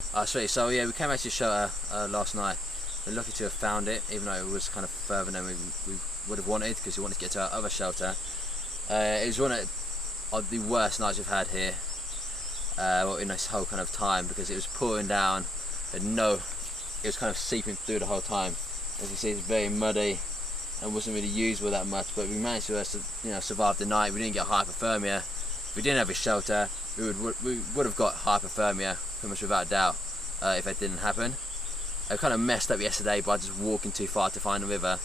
Sweet. So yeah, we came back to the shelter last night. We're lucky to have found it, even though it was kind of further than we would have wanted, because we wanted to get to our other shelter. It was one of the worst nights we've had here in this whole kind of time, because it was pouring down, but it was kind of seeping through the whole time. As you see, it's very muddy and wasn't really usable that much, but we managed to survive the night. We didn't get hypothermia. If we didn't have a shelter, we would have got hypothermia pretty much without a doubt if that didn't happen. I kind of messed up yesterday by just walking too far to find the river,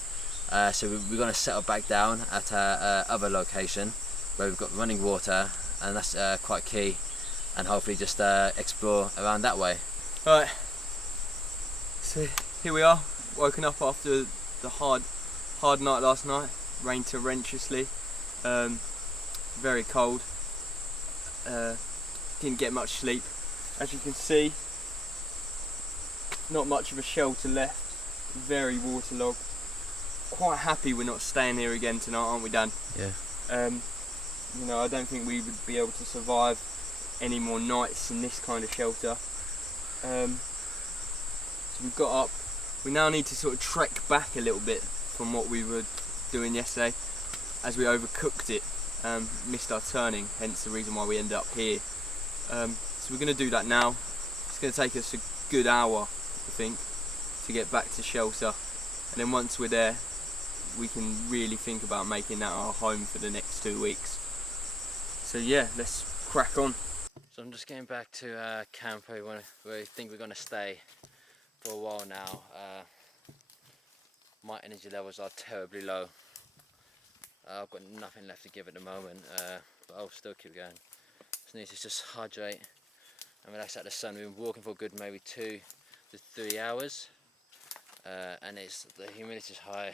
so we're going to settle back down at our other location where we've got running water, and that's quite key, and hopefully just explore around that way. Right, so here we are, woken up after the hard night last night. Rained torrentously, very cold, didn't get much sleep. As you can see, not much of a shelter left, very waterlogged. Quite happy we're not staying here again tonight, aren't we, Dan? Yeah. I don't think we would be able to survive any more nights in this kind of shelter. So we've got up. We now need to sort of trek back a little bit from what we were doing yesterday, as we overcooked it, missed our turning, hence the reason why we ended up here. So we're going to do that now. It's going to take us a good hour, I think, to get back to shelter, and then once we're there we can really think about making that our home for the next 2 weeks. So yeah, let's crack on. So I'm just getting back to camp where we think we're going to stay for a while now. My energy levels are terribly low. I've got nothing left to give at the moment, but I'll still keep going. Just need to just hydrate and relax out the sun. We've been walking for a good maybe 2 to 3 hours, and the humidity's high,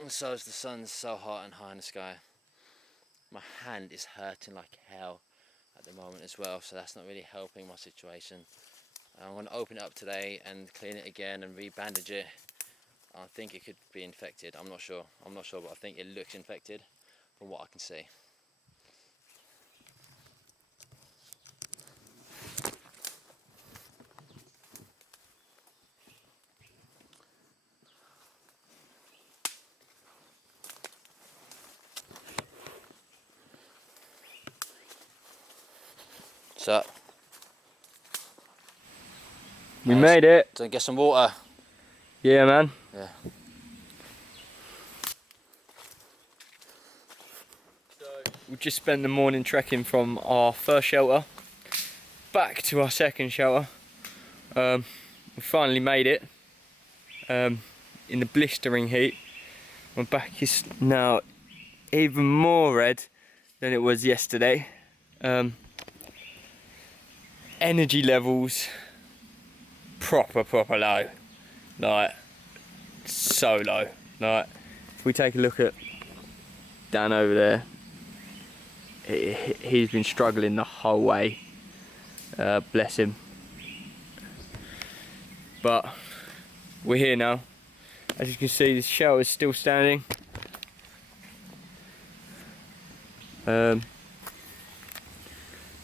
and so is the sun's so hot and high in the sky. My hand is hurting like hell at the moment as well, so that's not really helping my situation. I'm going to open it up today and clean it again and re-bandage it. I think it could be infected. I'm not sure, but I think it looks infected from what I can see. So we made it. So get some water. Yeah, man. Yeah. So we just spent the morning trekking from our first shelter back to our second shelter. We finally made it in the blistering heat. My back is now even more red than it was yesterday. Energy levels proper low, like so low. Like if we take a look at Dan over there, he's been struggling the whole way, bless him, but we're here now. As you can see, the shelter is still standing.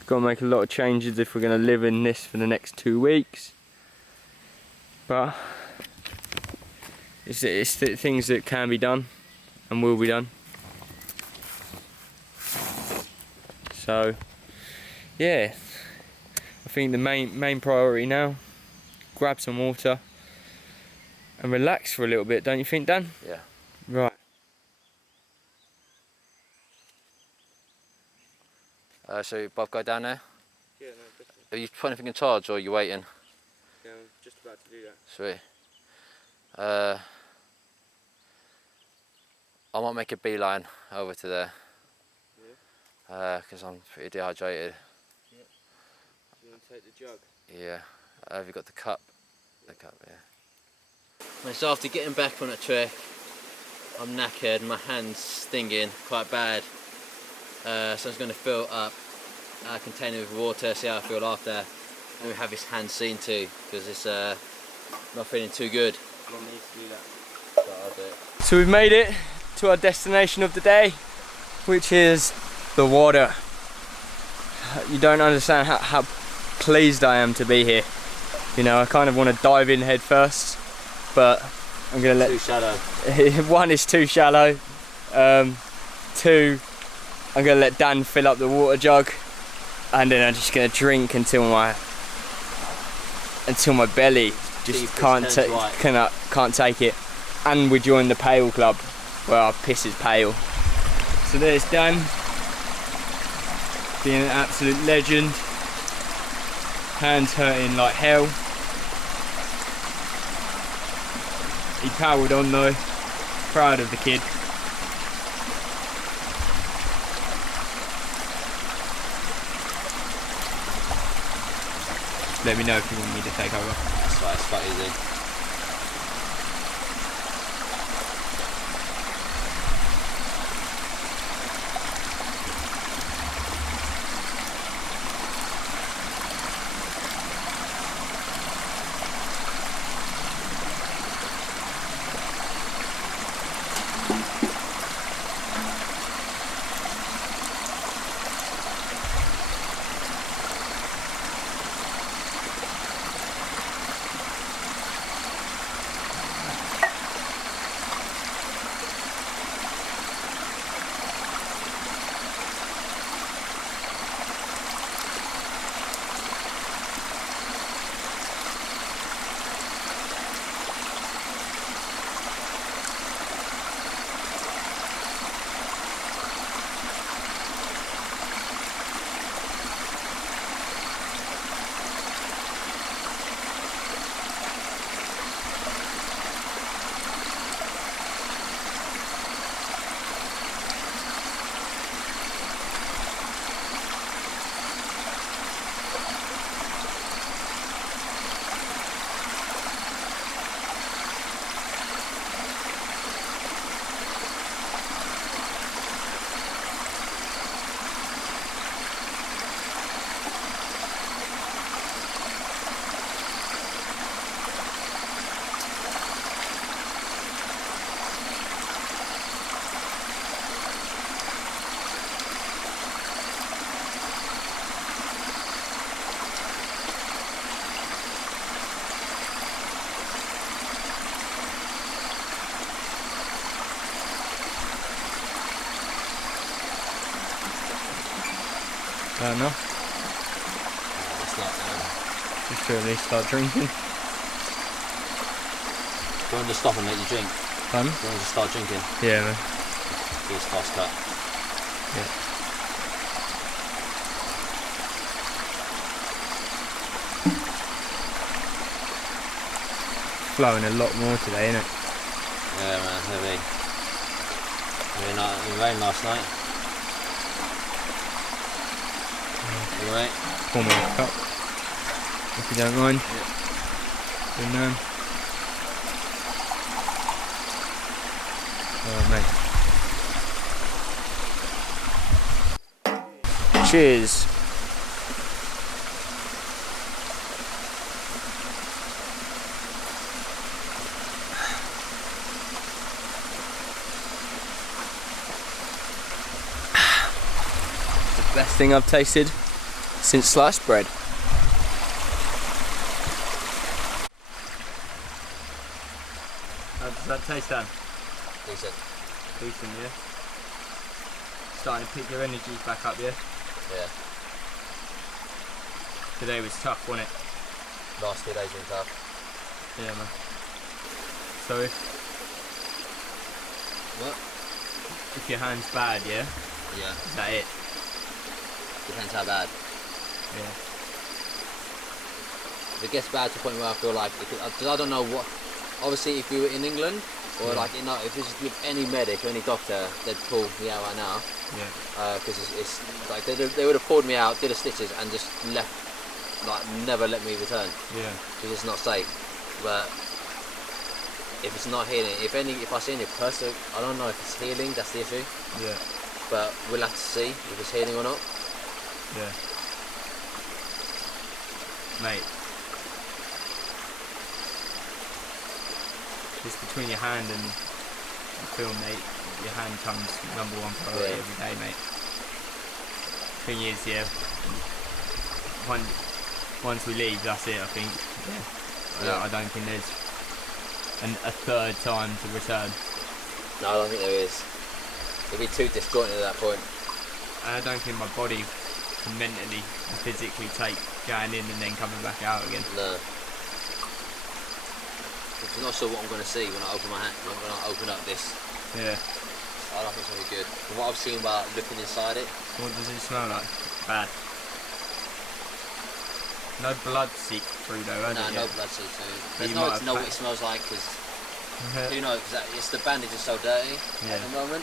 Got to make a lot of changes if we're going to live in this for the next 2 weeks, but it's the things that can be done and will be done. So yeah, I think the main priority now, grab some water and relax for a little bit, don't you think, Dan? Yeah. Right. So Bob, go down there. Yeah, no, definitely. Are you putting anything in charge, or are you waiting? Yeah, I'm just about to do that. Sweet. I might make a beeline over to there. Yeah. Because I'm pretty dehydrated. Yeah. You want to take the jug? Yeah. Have you got the cup? Yeah. The cup, yeah. So after getting back on a trek, I'm knackered, my hand's stinging quite bad. So I'm just going to fill up a container with water, see how I feel after. And we have his hand seen too, because it's not feeling too good. One needs to do that. So I'll do it. So we've made it to our destination of the day, which is the water. You don't understand how pleased I am to be here. You know, I kind of want to dive in head first, but I'm gonna let. Too shallow. One is too shallow. Two, I'm gonna let Dan fill up the water jug, and then I'm just gonna drink until my belly just can't take it. And we join the Pale Club, where our piss is pale. So there's Dan, being an absolute legend. Hands hurting like hell. He powered on though. Proud of the kid. Let me know if you want me to take over. That's right, it's quite easy. I don't know. It's not, Just to at least start drinking. do you want to stop and let you drink? Fun? Do you want to start drinking? Yeah, man. Do this fast cut. Yeah. Flowing a lot more today, isn't it? Yeah, man, heavy. It rained last night. Alright. Pour me a cup, if you don't mind. Yeah. Good man. Oh, mate. Cheers. The best thing I've tasted since sliced bread. How does that taste, Dan? Decent. Decent, yeah? Starting to pick your energies back up, yeah? Yeah. Today was tough, wasn't it? Last 2 days been tough. Yeah, man. So if your hand's bad, yeah? Yeah. Is that it? Depends how bad. Yeah. If it gets bad to the point where I feel like, because I don't know what, obviously if you were in England, or like, you know, if this is with any medic or any doctor, they'd pull me out right now. Yeah. Because it's like, they would have pulled me out, did the stitches, and just left, like, never let me return. Yeah. Because it's not safe. But if it's not healing, if I see any person, I don't know if it's healing, that's the issue. Yeah. But we'll have to see if it's healing or not. Yeah. Mate. Just between your hand and the film, mate, your hand comes #1 priority every day, mate. Thing is, yeah, once we leave, that's it. I think. Yeah. I don't think there's a third time to return. No, I don't think there is. It'd be too disjointed at that point. I don't think my body can mentally and physically take going in and then coming back out again. No. Because I'm not sure what I'm going to see when I open my hand, when I open up this. Yeah. I don't think it's going to be good. From what I've seen about looking inside it. What does it smell like? Bad. No blood seep through though, has it? No blood seep through. But There's no way to know what it smells like because who knows? Because the bandage is so dirty at the moment.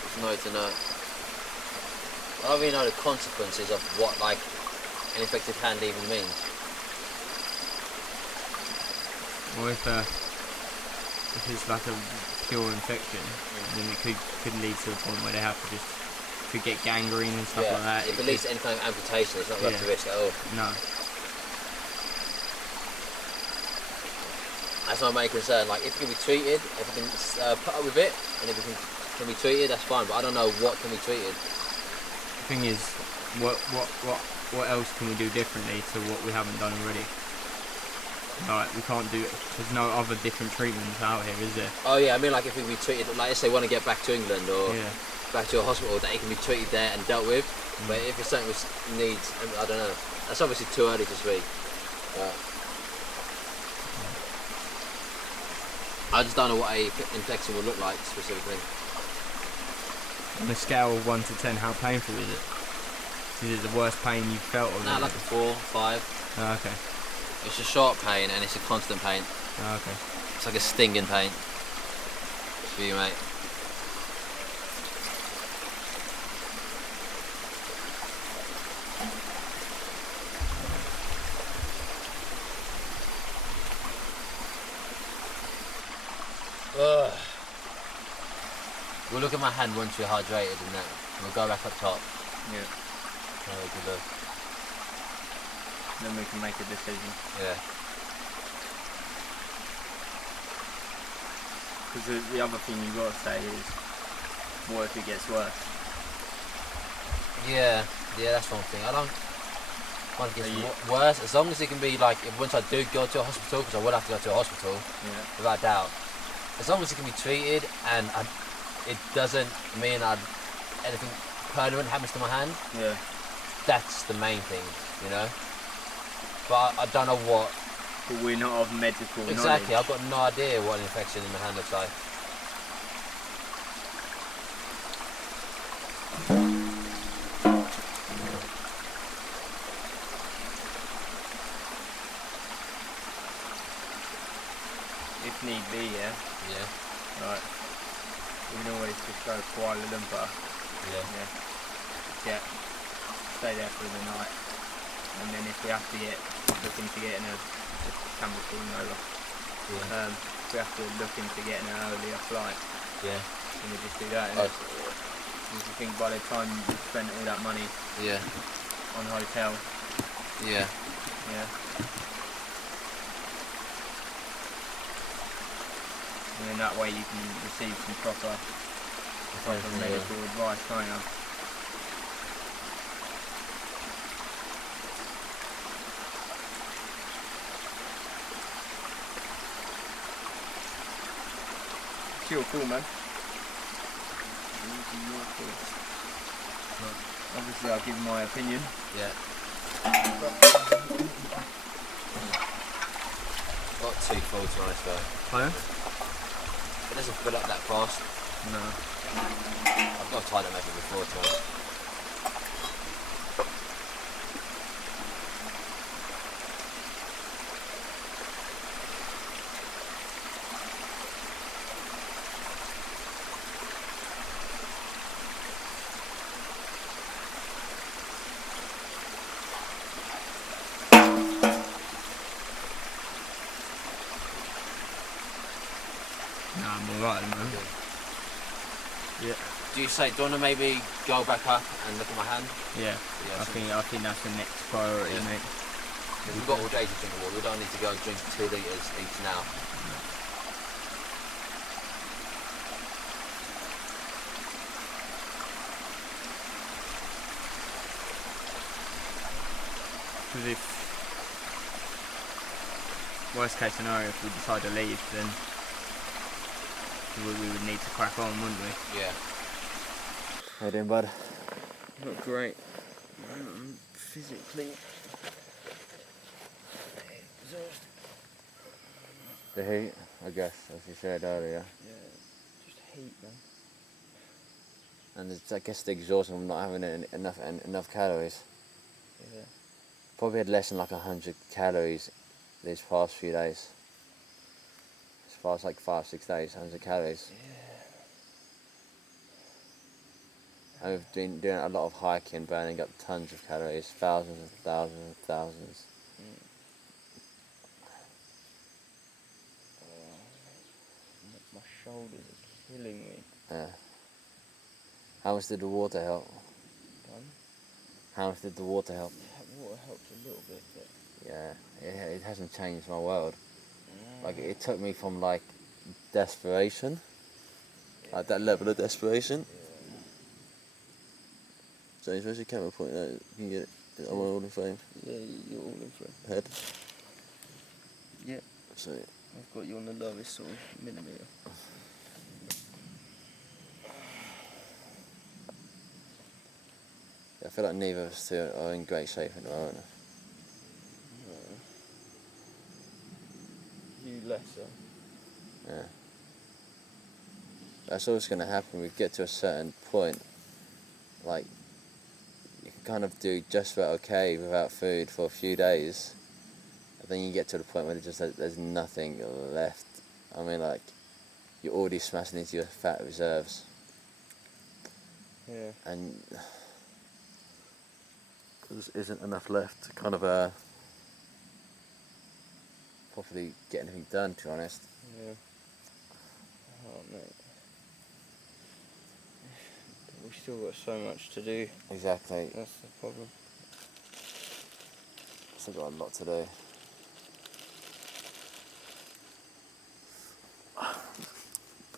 There's no way to know. I don't really know the consequences of what like an infected hand even means. Or if it's like a pure infection, then it could lead to a point where they have to just could get gangrene and stuff like that. If it leads to any kind of amputation, it's not worth the risk at all. No. That's my main concern. Like, if it can be treated, if we can put up with it, and if it can be treated, that's fine. But I don't know what can be treated. The thing is, what else can we do differently to what we haven't done already? Like, we can't do. There's no other different treatments out here, is there? Oh yeah, I mean, like if we can be treated, like let's say want to get back to England or back to a hospital, that it can be treated there and dealt with. But if it's something which needs, I don't know. That's obviously too early to speak. But I just don't know what a infection would look like specifically. On a scale of 1 to 10, how painful is it? Is it the worst pain you've felt? Or like a 4, 5. Oh, okay. It's a short pain and it's a constant pain. Oh, okay. It's like a stinging pain. For you, mate. Ugh. We'll look at my hand once we're hydrated and that. We'll go back up top. Yeah. Have a good look. Then we can make a decision. Yeah. Because the other thing you've got to say is, what if it gets worse? Yeah, that's one thing. I don't want it gets worse, as long as it can be like, if once I do go to a hospital, because I will have to go to a hospital, without doubt, as long as it can be treated and it doesn't mean anything permanent happens to my hand, that's the main thing, you know? But I don't know what. But we're not of medical knowledge. Exactly, I've got no idea what an infection in the hand looks like. If need be, yeah. Right. We can always just go to Kuala Lumpur. Stay there for the night. And then if we have to look into getting a camera calling over. If we have to look into getting an earlier flight. Then we just do that. And you think by the time you've spent all that money on hotel. And then that way you can receive some proper medical advice, can't you? It's your call, man. Obviously I'll give my opinion. Got 2 full to ice though. Oh? It doesn't fill up that fast. No. I've got tied it maybe before twice. I'm alright at the moment. Do you say, do you want to maybe go back up and look at my hand? I think that's the next priority, mate. We've got all day to drink water. We don't need to go and drink 2 litres each now. Because if worst case scenario, if we decide to leave, then we would need to crack on, wouldn't we? Yeah. How you doing, bud? Not great. Physically exhausted. The heat, I guess, as you said earlier. Yeah, just heat, man. And it's, I guess, the exhaustion from not having enough calories. Yeah. Probably had less than like 100 calories these past few days. As far as like 5-6 days, 100 calories. Yeah. And we've been doing a lot of hiking, burning up tons of calories, thousands and thousands and thousands. My shoulders are killing me. Yeah. How much did the water help? Done. How much did the water help? Yeah, water helps a little bit, but Yeah, it hasn't changed my world. Like, it took me from like desperation, like that level of desperation. James, where's your camera pointing at? You can get it. Am I all in frame? yeah, you're all in frame. Head? Yeah, So, I've got you on the lowest sort of millimetre. I feel like neither of us two are in great shape at the moment. You lesser. Yeah. That's always going to happen. We get to a certain point, like, you can kind of do just about okay without food for a few days, and then you get to the point where there's nothing left. I mean, like, you're already smashing into your fat reserves. Yeah. And there isn't enough left to kind of properly get anything done, to be honest. Yeah. Oh, mate. We've still got so much to do. Exactly. That's the problem. Still got a lot to do.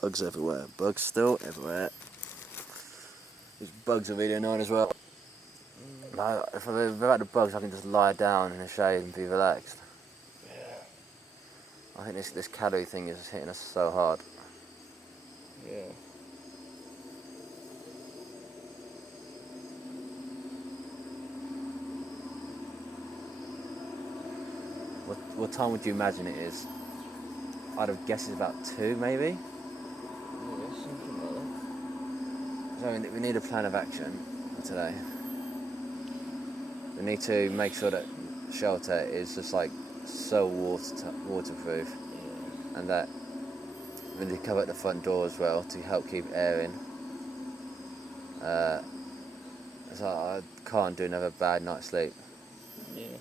Bugs everywhere. Bugs still everywhere. There's bugs are really annoying as well. Like, if I've had the bugs, I can just lie down in the shade and be relaxed. Yeah. I think this calorie thing is hitting us so hard. Yeah. What time would you imagine it is? I'd have guessed it's about 2, maybe. Yeah, something like that. So we need a plan of action for today. We need to make sure that shelter is just like so waterproof, and that we need to cover the front door as well to help keep air in. So I can't do another bad night's sleep. Yeah.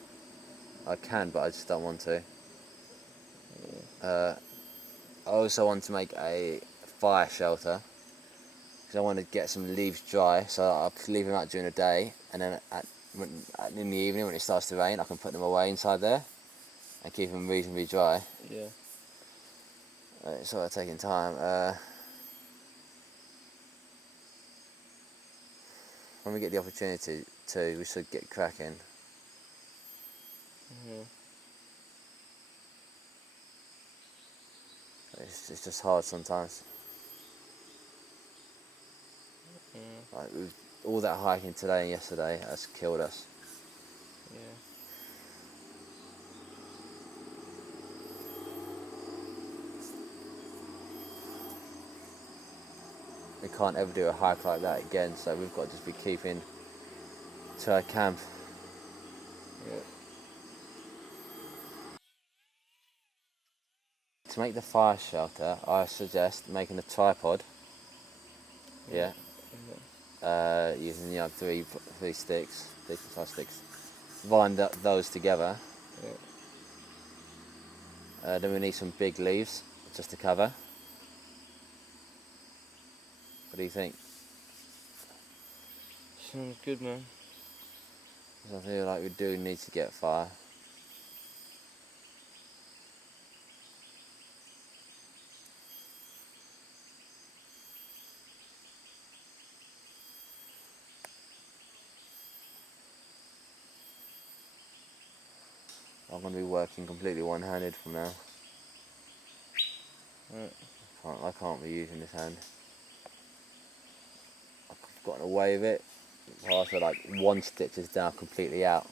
I can, but I just don't want to. I also want to make a fire shelter because I want to get some leaves dry, so I'll leave them out during the day, and then in the evening when it starts to rain, I can put them away inside there and keep them reasonably dry. Yeah. It's sort of taking time. When we get the opportunity to, we should get cracking. Yeah. It's just hard sometimes. Yeah. Like all that hiking today and yesterday has killed us. Yeah. We can't ever do a hike like that again, so we've got to just be keeping to our camp. Yeah. To make the fire shelter, I suggest making a tripod. Yeah. Using three sticks, 5 sticks. Bind those together. Yeah. Then we need some big leaves just to cover. What do you think? Sounds good, man. 'Cause I feel like we do need to get fire. I'm going to be working completely one-handed from now. Right. I can't be using this hand. I've gotten away with it. After like one stitch is down completely out.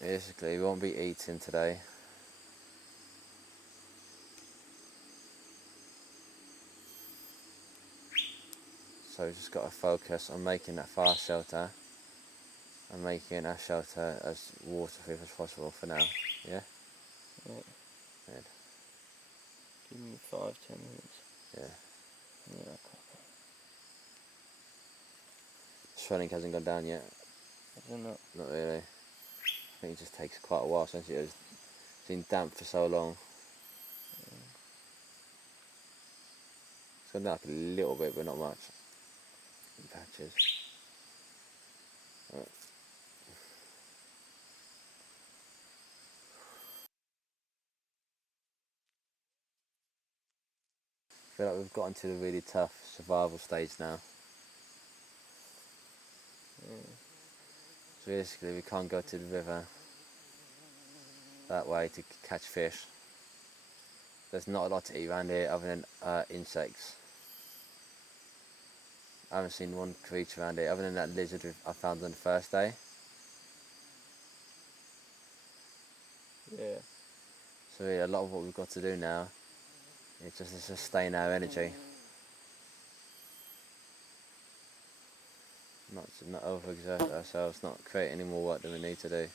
Basically, we won't be eating today. So we've just got to focus on making that fire shelter and making our shelter as waterproof as possible for now. Yeah? Right. Good. Give me 5-10 minutes. Yeah. Yeah, okay. Swelling hasn't gone down yet. I don't know. Not really. I think it just takes quite a while since it's been damp for so long. It's gone down like a little bit, but not much. In patches. Right. I feel like we've gotten to the really tough survival stage now. So basically we can't go to the river that way to catch fish. There's not a lot to eat around here other than insects. I haven't seen one creature around here other than that lizard I found on the first day. Yeah. So yeah, a lot of what we've got to do now is just to sustain our energy. Not overexert ourselves, not create any more work than we need to do.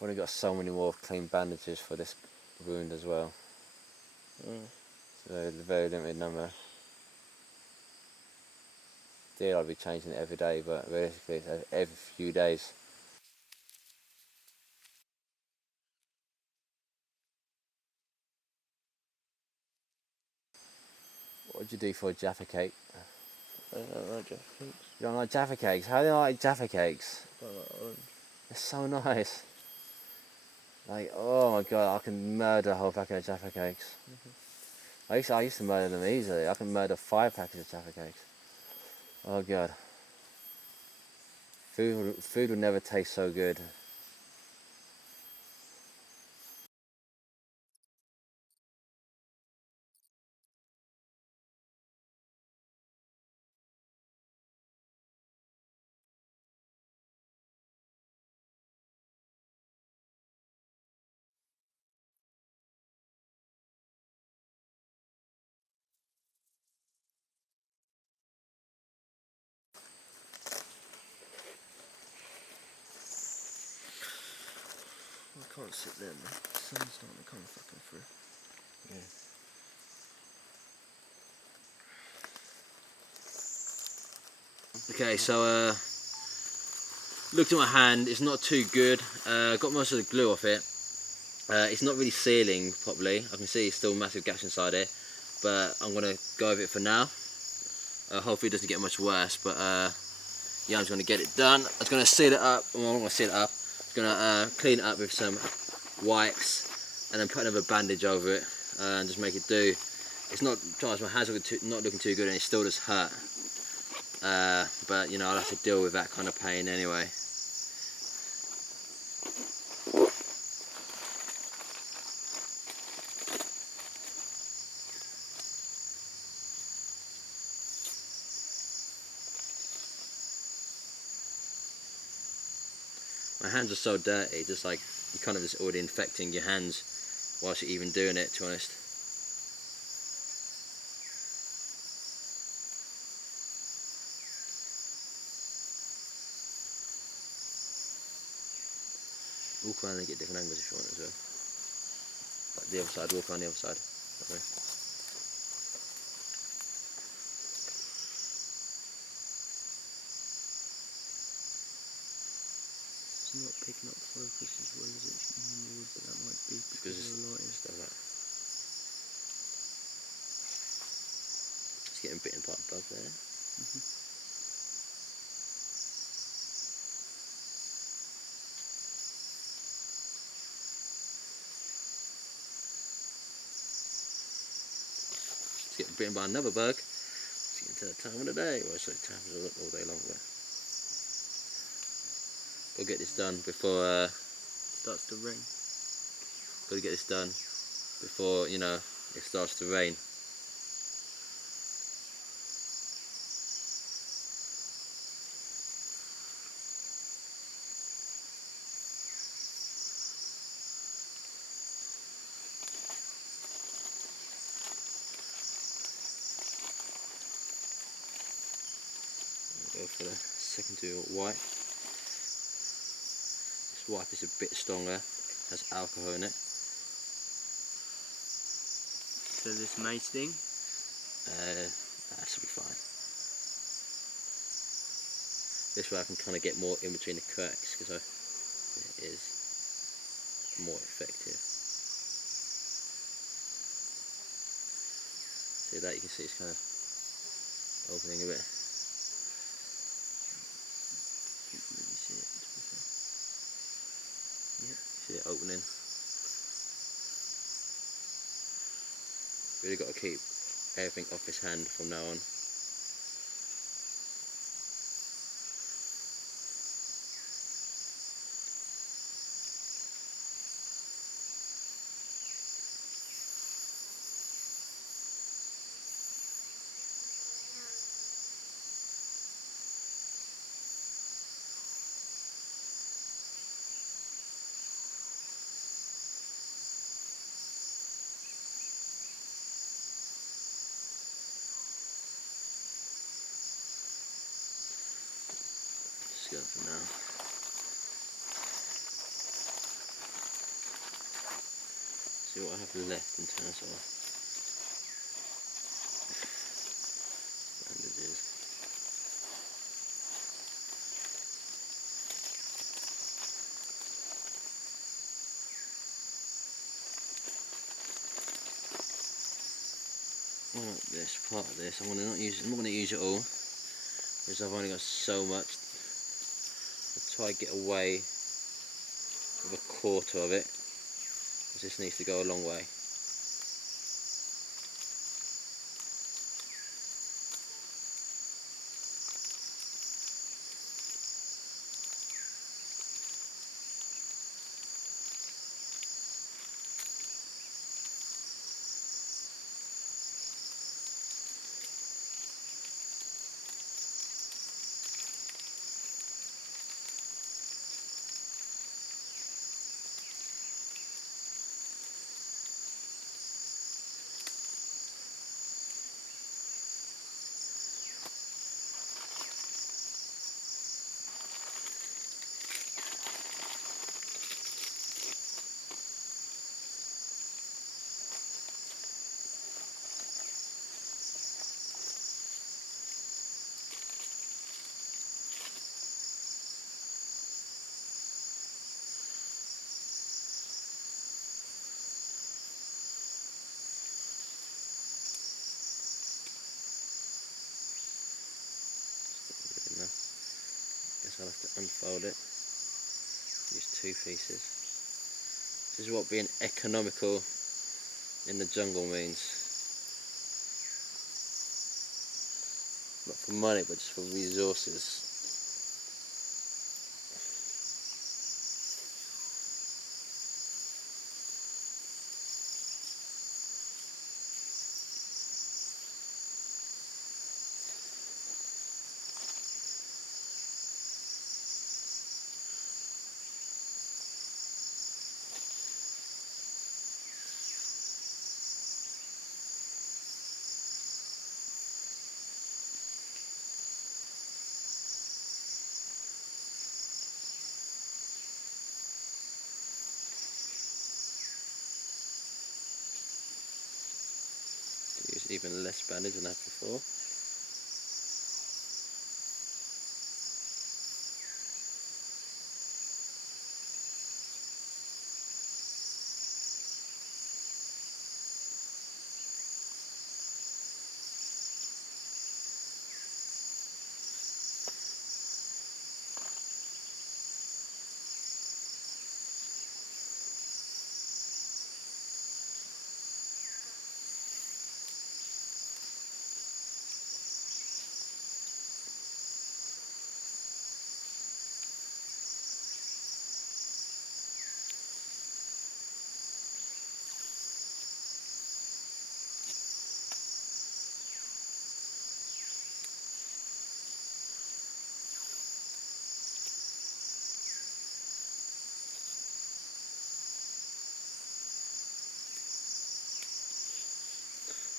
We've only got so many more clean bandages for this wound as well. So a very limited number. Ideally I'd be changing it every day, but realistically it's every few days. What would you do for a Jaffa cake? I don't like Jaffa cakes. You don't like Jaffa cakes? How do you like Jaffa cakes? I don't like orange. They're so nice. Like, oh my god, I can murder a whole packet of Jaffa cakes. I used to murder them easily. I can murder 5 packets of Jaffa cakes. Oh god. Food will never taste so good. I can't sit there, man. The sun's starting to come fucking through. Yeah. Okay, so looked at my hand, it's not too good. Got most of the glue off it. It's not really sealing properly. I can see it's still massive gash inside it, but I'm gonna go with it for now. Hopefully it doesn't get much worse, but yeah, I'm just gonna get it done. I was gonna seal it up. Well, I'm not gonna seal it up. I'm gonna clean it up with some wipes and then put another bandage over it and just make it do. It's not, my hands are not looking too good and it still does hurt. But you know, I'll have to deal with that kind of pain anyway. My hands are so dirty, just like you're kind of just already infecting your hands whilst you're even doing it, to be honest. Walk around and get different angles if you want as well. Like the other side, walk around the other side. Okay. It's not picking up focus as well as it normally would, but that might be because of the lighting. Like that. getting bitten by a bug there. It's getting bitten by another bug. It's getting to the time of the day. Well, sorry, time is all day long, but we'll get this done before it starts to rain. got to get this done before, you know, it starts to rain. Go for the secondary wipe. This wipe is a bit stronger, has alcohol in it. So this may sting? That should be fine. This way I can kind of get more in between the cracks because it is more effective. See that? You can see it's kind of opening a bit. Really see it, to be fair. Yeah, see it opening. Really got to keep everything off his hand from now on. Just go for now. See what I have left in terms of bandages. Well, this part of this, I'm not going to use it all because I've only got so much. I'll try to get away with a quarter of it because this needs to go a long way. Guess I'll have to unfold it. Use 2 pieces. This is what being economical in the jungle means. Not for money, but just for resources. Use even less bandage than I had before.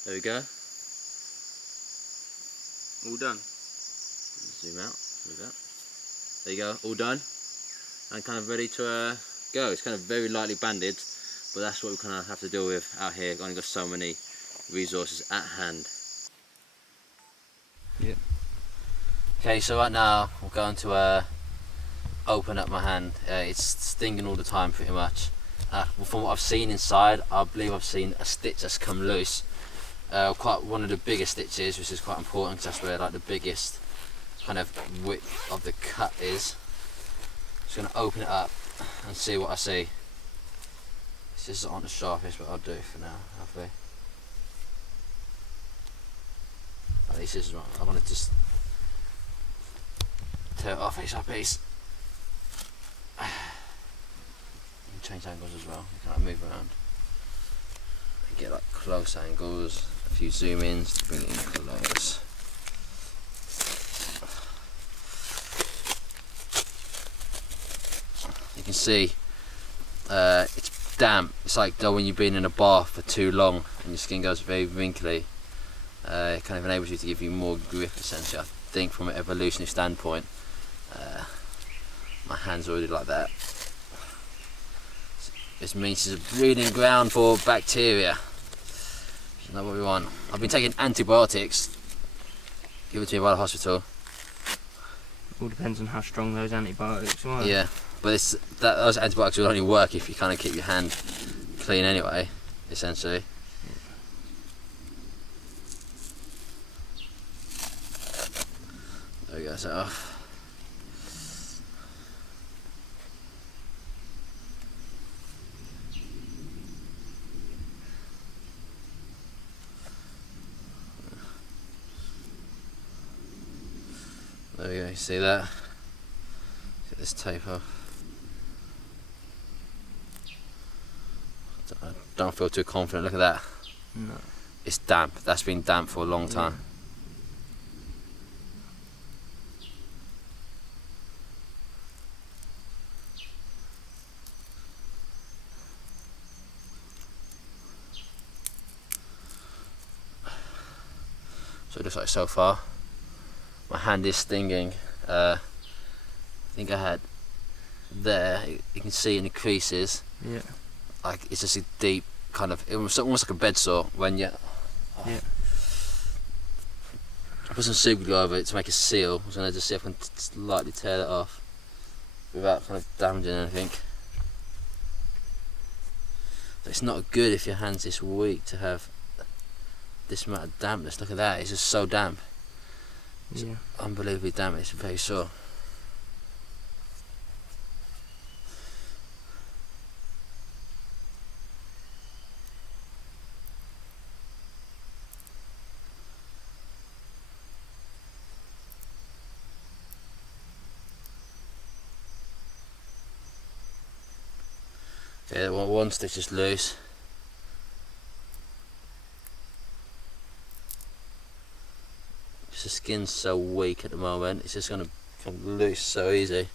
There we go. All done. Zoom out. Like that. There you go. All done. And kind of ready to go. It's kind of very lightly banded, but that's what we kind of have to deal with out here. We've only got so many resources at hand. Yep. Okay, so right now I'm going to open up my hand. It's stinging all the time pretty much. From what I've seen inside, I believe I've seen a stitch that's come loose. Quite one of the biggest stitches, which is quite important because that's where like the biggest kind of width of the cut is. Just going to open it up and see what I see. This isn't the sharpest, but I'll do for now, hopefully. At least this is right. I want to just tear it off piece by piece. Change angles as well. You can like move around. You get like close angles, a few zoom ins to bring it in close. You can see it's damp. It's like though when you've been in a bath for too long and your skin goes very wrinkly. It kind of enables you to give you more grip essentially. I think from an evolutionary standpoint, my hand's already like that. This means it's a breeding ground for bacteria. It's not what we want. I've been taking antibiotics given to me by the hospital. All depends on how strong those antibiotics are. Yeah, but those antibiotics will only work if you kind of keep your hand clean anyway, essentially. There we go, set off. There we go, you see that? Get this tape off. I don't feel too confident, look at that. No. It's damp, that's been damp for a long time. So it looks like so far. My hand is stinging. I think I had there, you can see in the creases. Yeah. Like it's just a deep kind of, it was almost like a bed sore when you. Yeah. I put some super glue over it to make a seal. I was going to just see if I can slightly tear that off without kind of damaging anything. But it's not good if your hand's this weak to have this amount of dampness. Look at that, it's just so damp. It's unbelievably damp, it's very sore. Okay, one stitch is loose. The skin's so weak at the moment, it's just going to come loose so easy.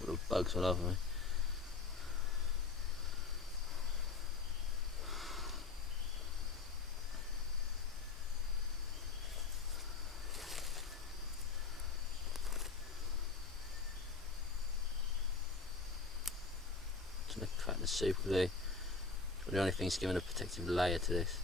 Little bugs all over me. Just going to crack the super glue. The only thing is giving a protective layer to this.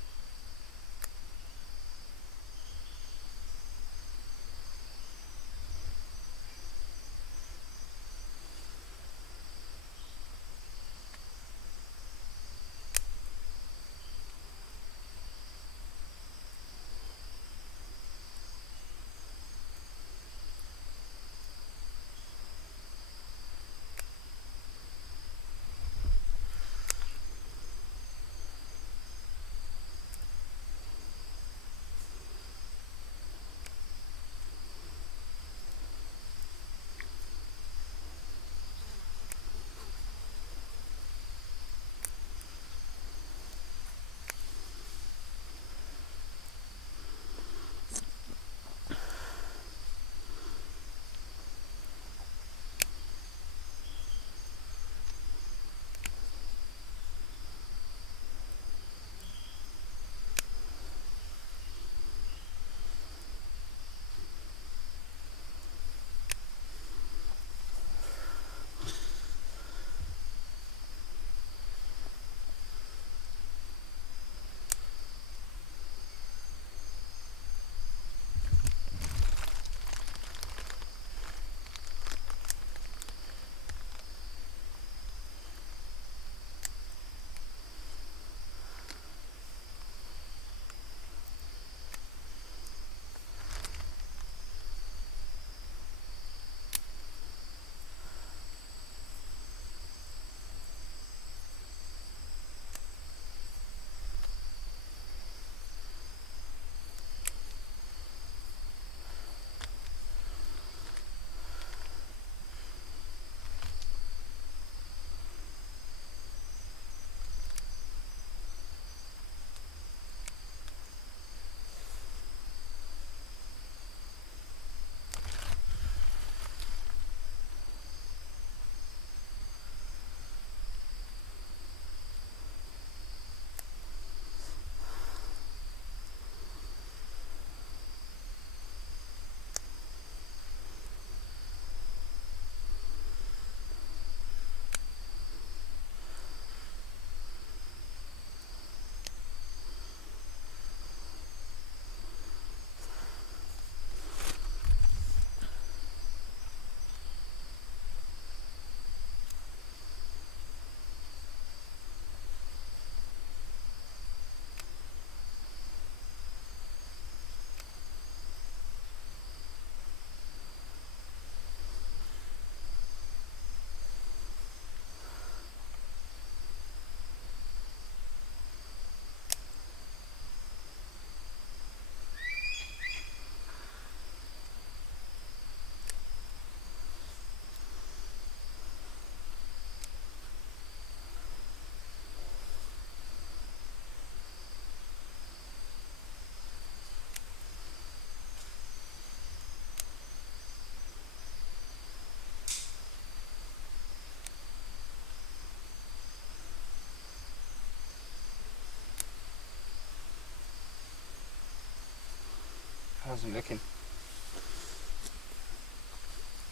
How's it looking?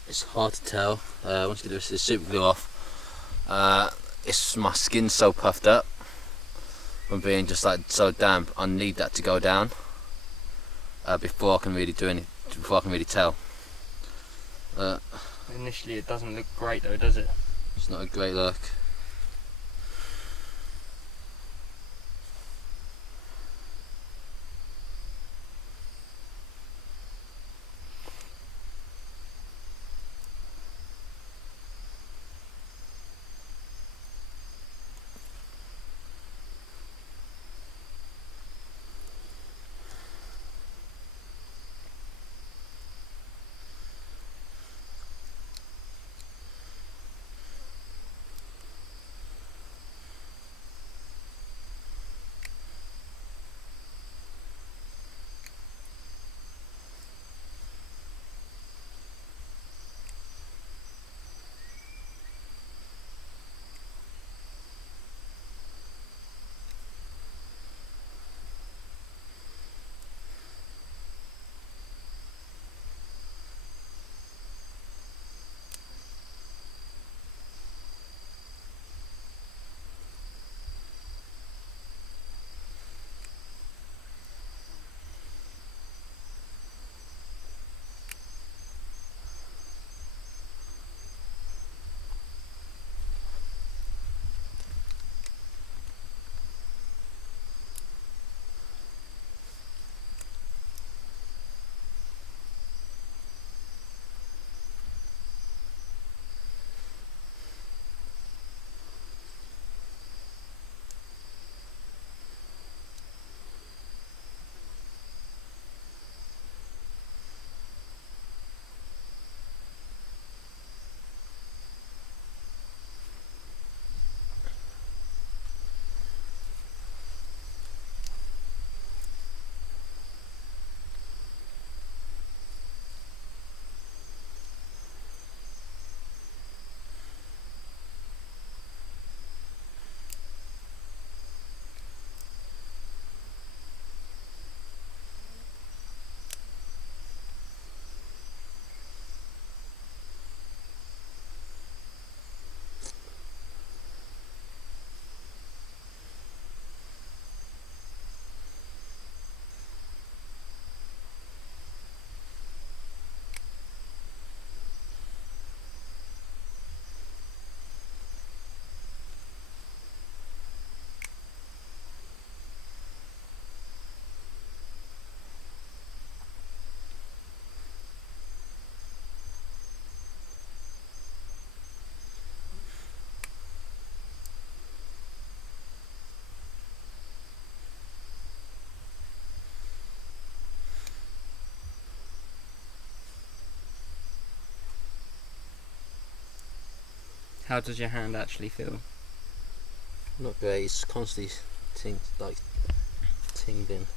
It's hard to tell. Once you get this super glue off, it's my skin's so puffed up from being just like so damp. I need that to go down before I can really do anything. Before I can really tell. Initially, it doesn't look great though, does it? It's not a great look. How does your hand actually feel? Not great. It's constantly tingling.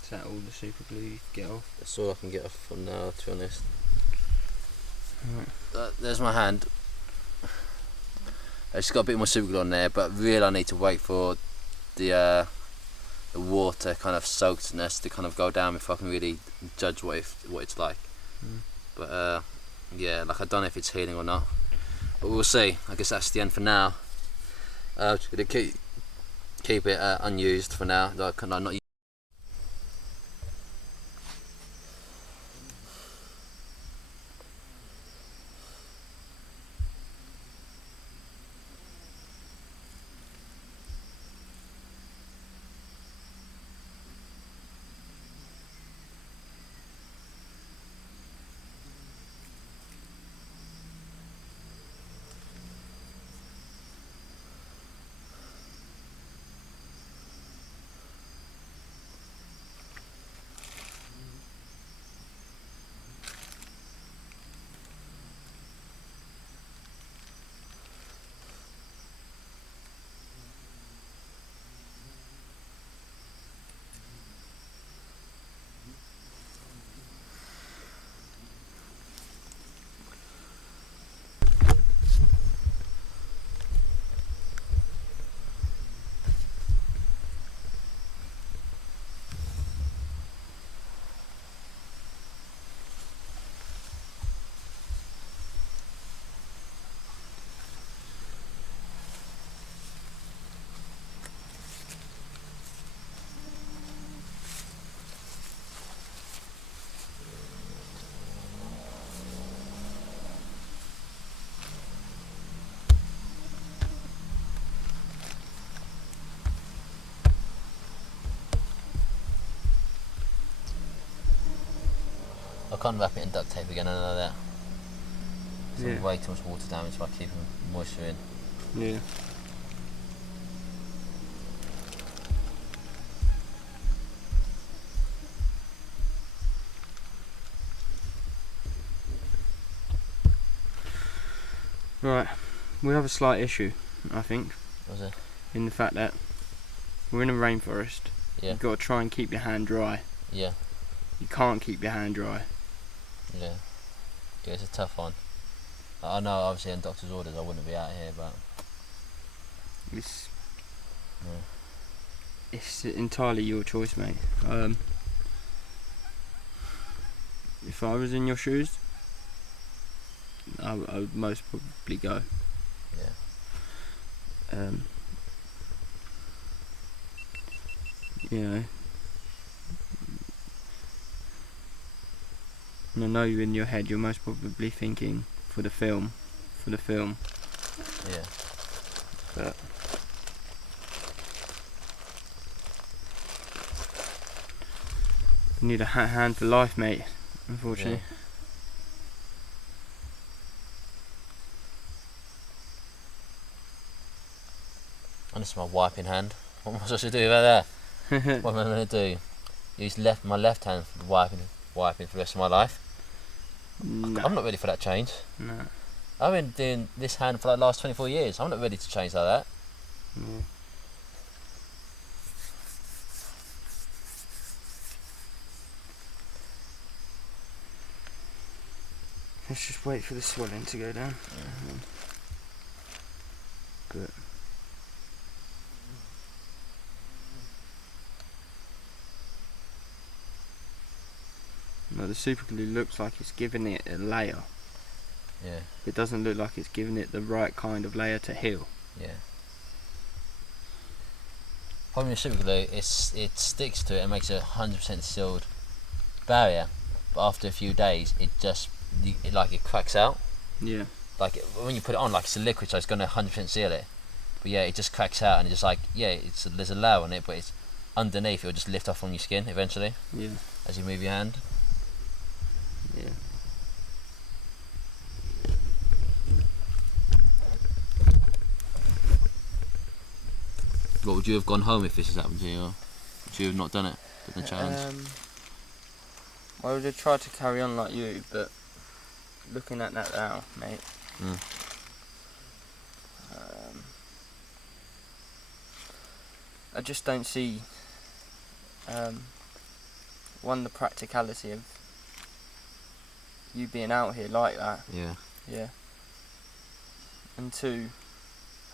Is that all the super glue you can get off? That's all I can get off for now, to be honest. Right. There's my hand. It's got a bit more super glue on there, but really I need to wait for the water kind of soakedness to kind of go down before I can really judge what it's like. But yeah, like I don't know if it's healing or not, but we'll see. I guess that's the end for now. Just gonna keep it unused for now. Like, not can't wrap it in duct tape again, I know that. Yeah. Way too much water damage by keeping moisture in. Yeah. Right, we have a slight issue, I think, Was it? in the fact that we're in a rainforest. Yeah. You've got to try and keep your hand dry. Yeah. You can't keep your hand dry. Yeah. Yeah, it's a tough one. I know, obviously, on doctor's orders, I wouldn't be out here, but It's yeah. it's entirely your choice, mate. If I was in your shoes, I would most probably go. Yeah. You know, and I know you in your head, you're most probably thinking for the film, Yeah. but you need a hand for life, mate, unfortunately. Yeah. And this is my wiping hand. What am I supposed to do about that? What am I going to do? Use my left hand for wiping for the rest of my life? No. I'm not ready for that change. No. I've been doing this hand for like the last 24 years. I'm not ready to change like that. Yeah. Let's just wait for the swelling to go down. Good. No, the super glue looks like it's giving it a layer. Yeah. It doesn't look like it's giving it the right kind of layer to heal. Yeah. Problem with super glue, it sticks to it and makes it a 100% sealed barrier. But after a few days, it cracks out. Yeah. Like when you put it on, like it's a liquid, so it's gonna 100% seal it. But yeah, it just cracks out, and it's just like there's a layer on it, but it's underneath. It'll just lift off from your skin eventually. Yeah. As you move your hand. Yeah. What would you have gone home if this has happened to you, or would you have not done it? Done the challenge? I would have tried to carry on like you, but looking at that now, mate. I just don't see one, the practicality of you being out here like that. Yeah. Yeah. And two,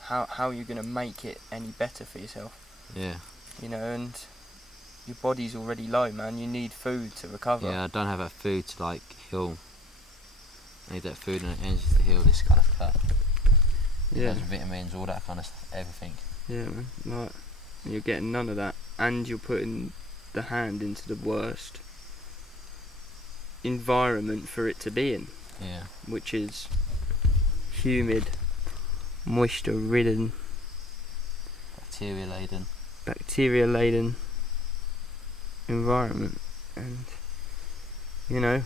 how you're gonna make it any better for yourself. Yeah. You know, and your body's already low, man. You need food to recover. Yeah, I don't have that food to like heal. I need that food and energy to heal this kind of cut. Yeah. Those vitamins, all that kind of stuff, everything. Yeah, man. Like, you're getting none of that, and you're putting the hand into the worst environment for it to be in. Yeah. Which is humid, moisture-ridden, bacteria-laden environment. And you know,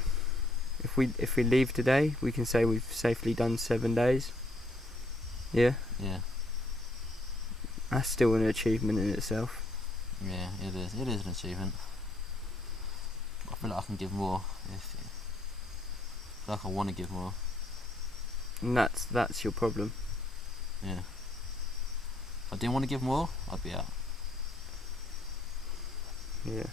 if we leave today, we can say we've safely done 7 days. Yeah. Yeah. That's still an achievement in itself. Yeah, it is. It is an achievement. I feel like I can give more. I feel like I want to give more. And that's your problem. Yeah. If I didn't want to give more, I'd be out. Yeah.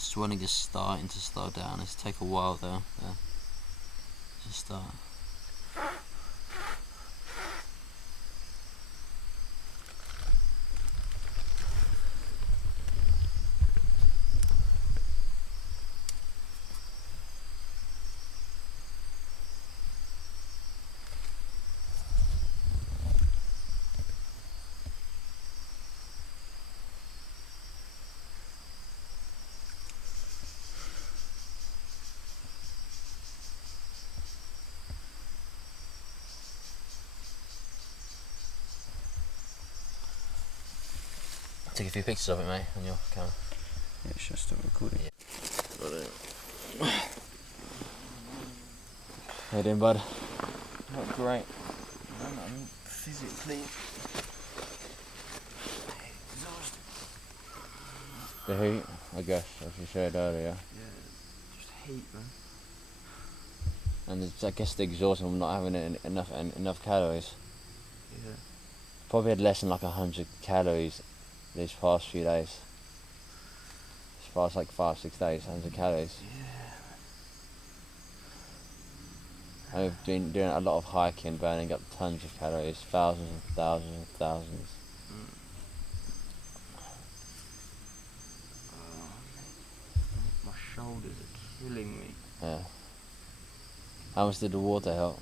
Swelling is starting to slow down. It's take a while though. To start. Take a few pictures of it, mate, on your camera. Yeah, should I start recording? Yeah. How you doing, bud? Not great. I'm physically exhausted. The heat, I guess, as you said earlier. Yeah, just heat, man. And it's, I guess the exhaustion from not having enough calories. Yeah. Probably had less than like 100 calories these past few days. As far as like 5-6 days, 100 calories. Yeah. I've been doing a lot of hiking, burning up tons of calories, thousands and thousands and thousands. Oh, mate. My shoulders are killing me. Yeah. How much did the water help?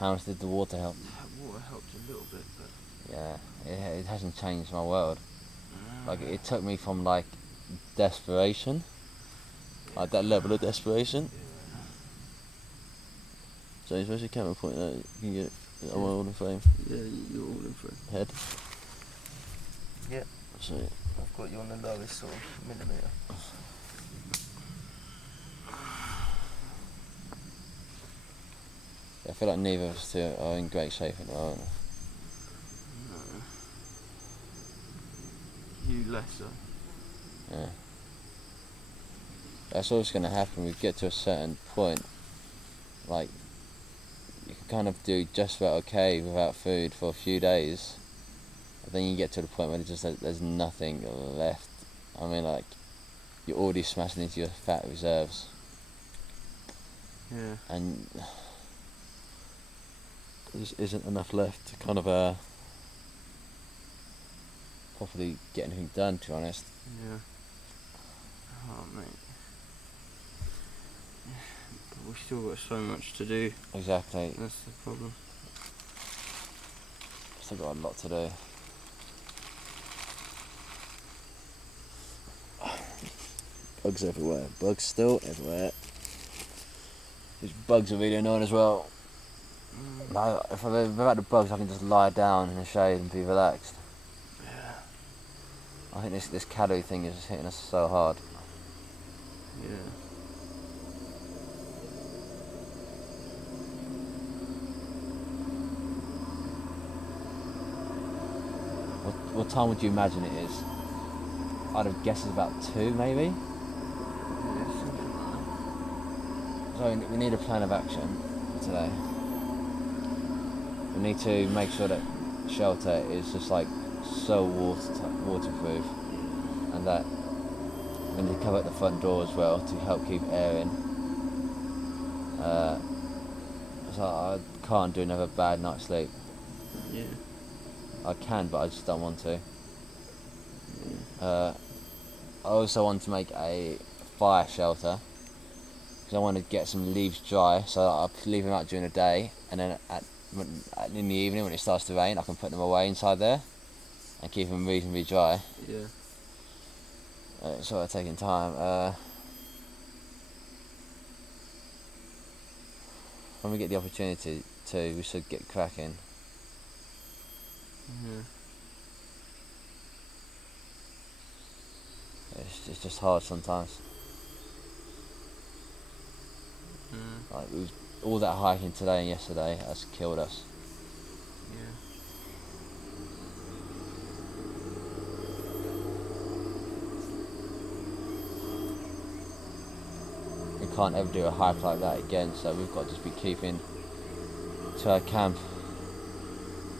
How much did the water help? Water helped a little bit, but... Yeah, it hasn't changed my world. Like, it took me from like desperation, like that level of desperation. James, where's your camera pointing at? You can get it. Am I all in frame? Yeah, you're all in frame. Head? Yeah. Sweet. I've got you on the lowest sort of millimetre. I feel like neither of us two are in great shape at the moment. No. You lesser. Yeah. That's always going to happen. We get to a certain point, like, you can kind of do just about okay without food for a few days, but then you get to the point where there's nothing left. I mean, like, you're already smashing into your fat reserves. Yeah. And there just isn't enough left to kind of properly get anything done, to be honest. Yeah. Oh, mate. But we've still got so much to do. Exactly. That's the problem. Still got a lot to do. Bugs everywhere. Bugs still everywhere. These bugs are really annoying as well. Like, if I've ever had the bugs, I can just lie down in the shade and be relaxed. Yeah. I think this calorie thing is just hitting us so hard. Yeah. What time would you imagine it is? I'd have guessed it's about 2, maybe. Yeah, something like that. So we need a plan of action for today. We need to make sure that shelter is just like so waterproof, and that we need to cover at the front door as well to help keep air in. So I can't do another bad night's sleep. Yeah. I can, but I just don't want to. I also want to make a fire shelter because I want to get some leaves dry, so I'll leave them out during the day, and then in the evening when it starts to rain, I can put them away inside there and keep them reasonably dry. Yeah. It's sort of taking time. When we get the opportunity to, we should get cracking. Yeah. It's just hard sometimes. Like all that hiking today and yesterday has killed us. Yeah. We can't ever do a hike like that again, so we've got to just be keeping to our camp.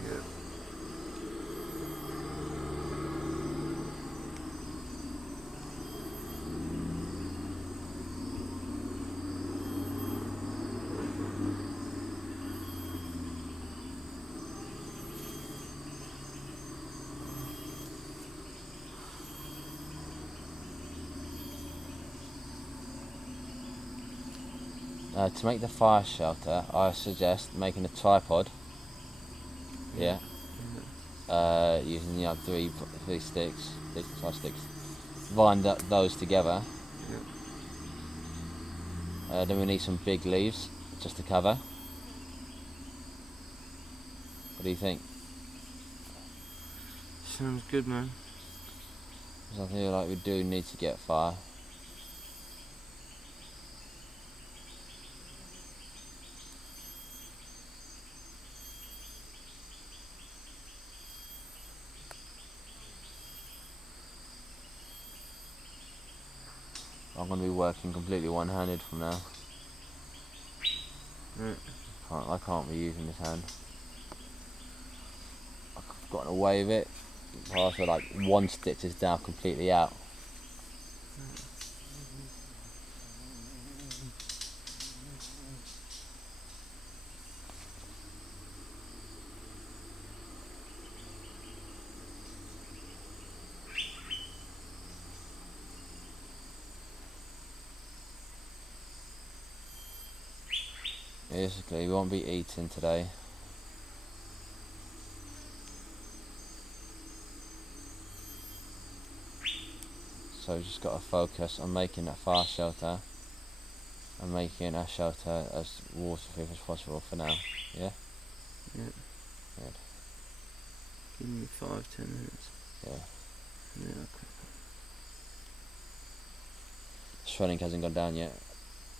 Yeah. To make the fire shelter, I suggest making a tripod. Yeah. Using three sticks, 5 sticks. Bind those together. Yeah. Then we need some big leaves just to cover. What do you think? sounds good, man. Because I feel like we do need to get fire. I'm going to be working completely one-handed from now. Right. I can't be using this hand. I've gotten away with it. I feel like one stitch is now completely out. Basically, we won't be eating today. So we've just got to focus on making that fire shelter and making our shelter as waterproof as possible for now. Yeah? Yeah. Good. Give me 5-10 minutes. Yeah. Yeah, okay. Swelling hasn't gone down yet.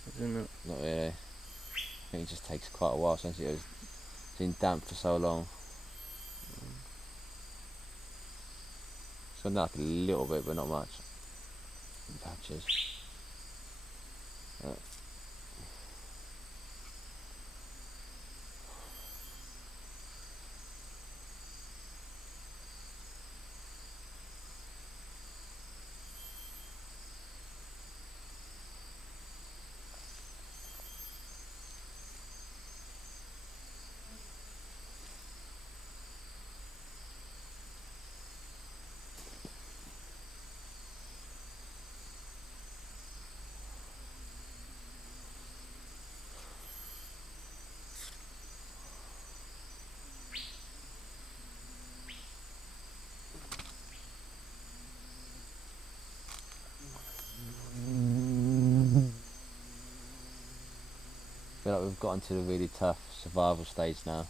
I don't know. Not really. I think it just takes quite a while since it's been damp for so long. It's gone down like a little bit, but not much. In patches. I feel like we've gotten to the really tough survival stage now.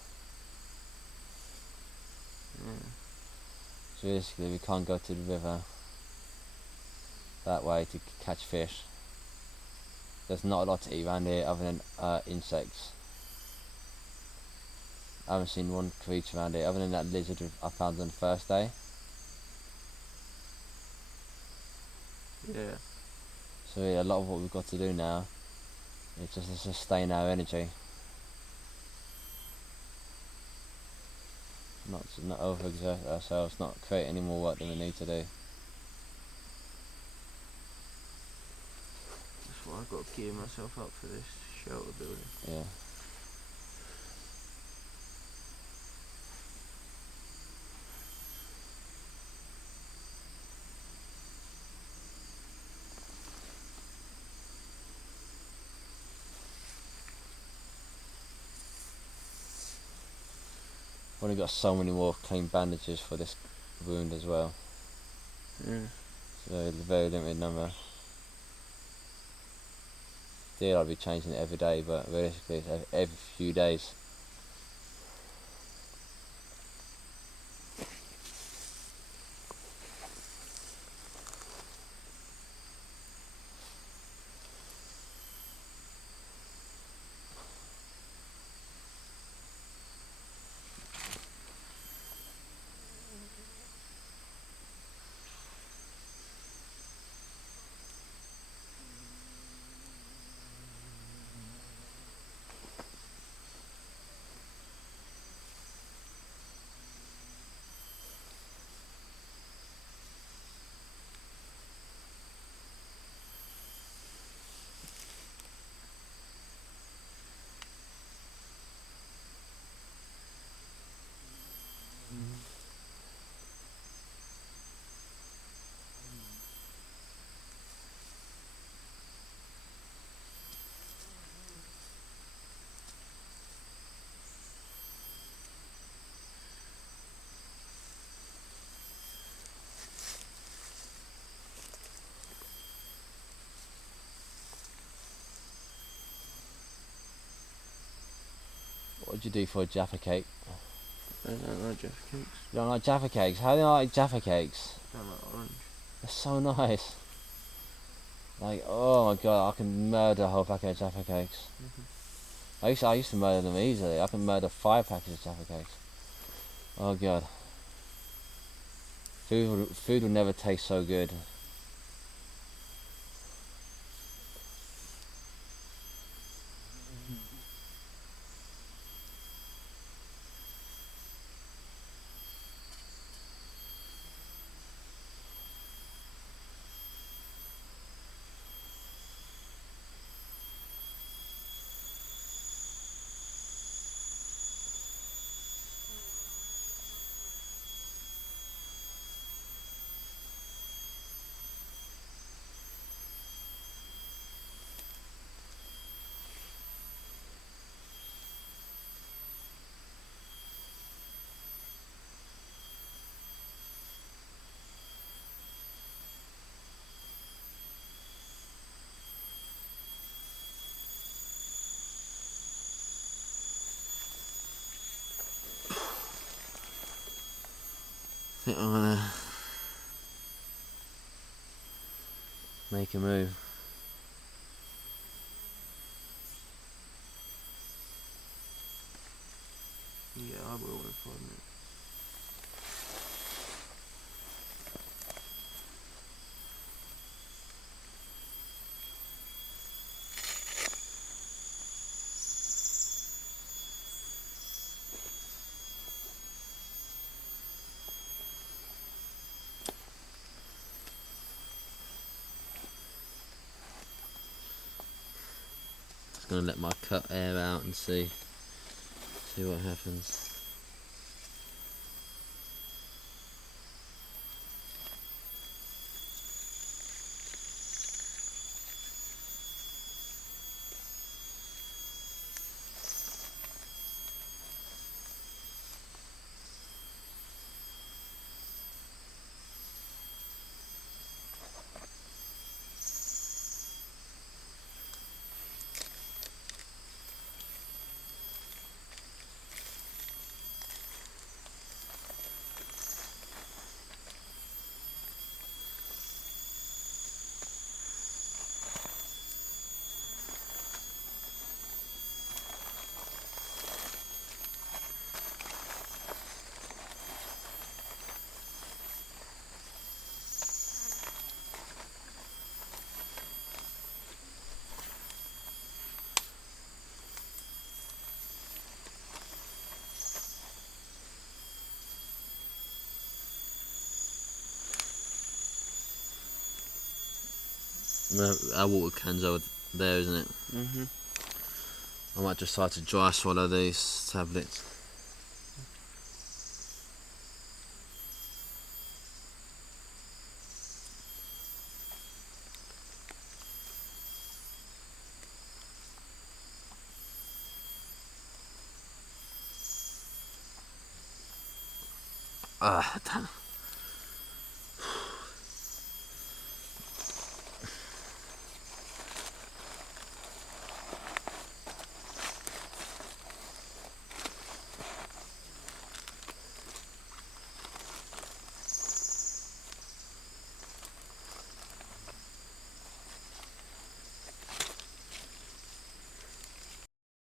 So basically we can't go to the river that way to catch fish. There's not a lot to eat around here other than insects. I haven't seen one creature around here other than that lizard I found on the first day. Yeah. So yeah, a lot of what we've got to do now is just to sustain our energy. Not overexert ourselves, not create any more work than we need to do. That's why I've got to gear myself up for this shelter building. Yeah. I've only got so many more clean bandages for this wound as well. Yeah. So a very limited number. Ideally I'll be changing it every day, but realistically it's every few days. What would you do for a Jaffa cake? I don't like Jaffa cakes. You don't like Jaffa cakes? How do you like Jaffa cakes? I don't like orange. They're so nice. Like, oh my god, I can murder a whole packet of Jaffa cakes. I used to murder them easily. I can murder 5 packets of Jaffa cakes. Oh god. Food will never taste so good. I think I'm gonna make a move. Yeah, I will in 5 minutes. Just gonna let my cut air out and see what happens. Our water can's over there, isn't it? I might just try to dry swallow these tablets. Damn.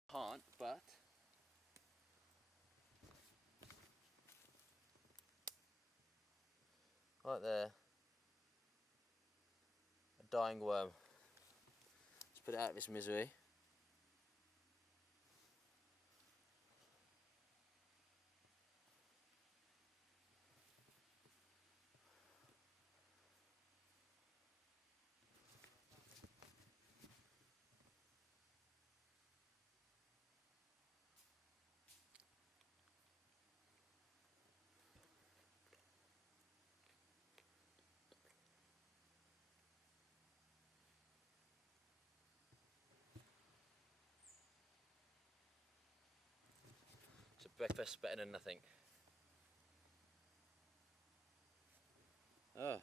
Can't, but right there, a dying worm. Let's put it out of its misery. So breakfast better than nothing. Oh.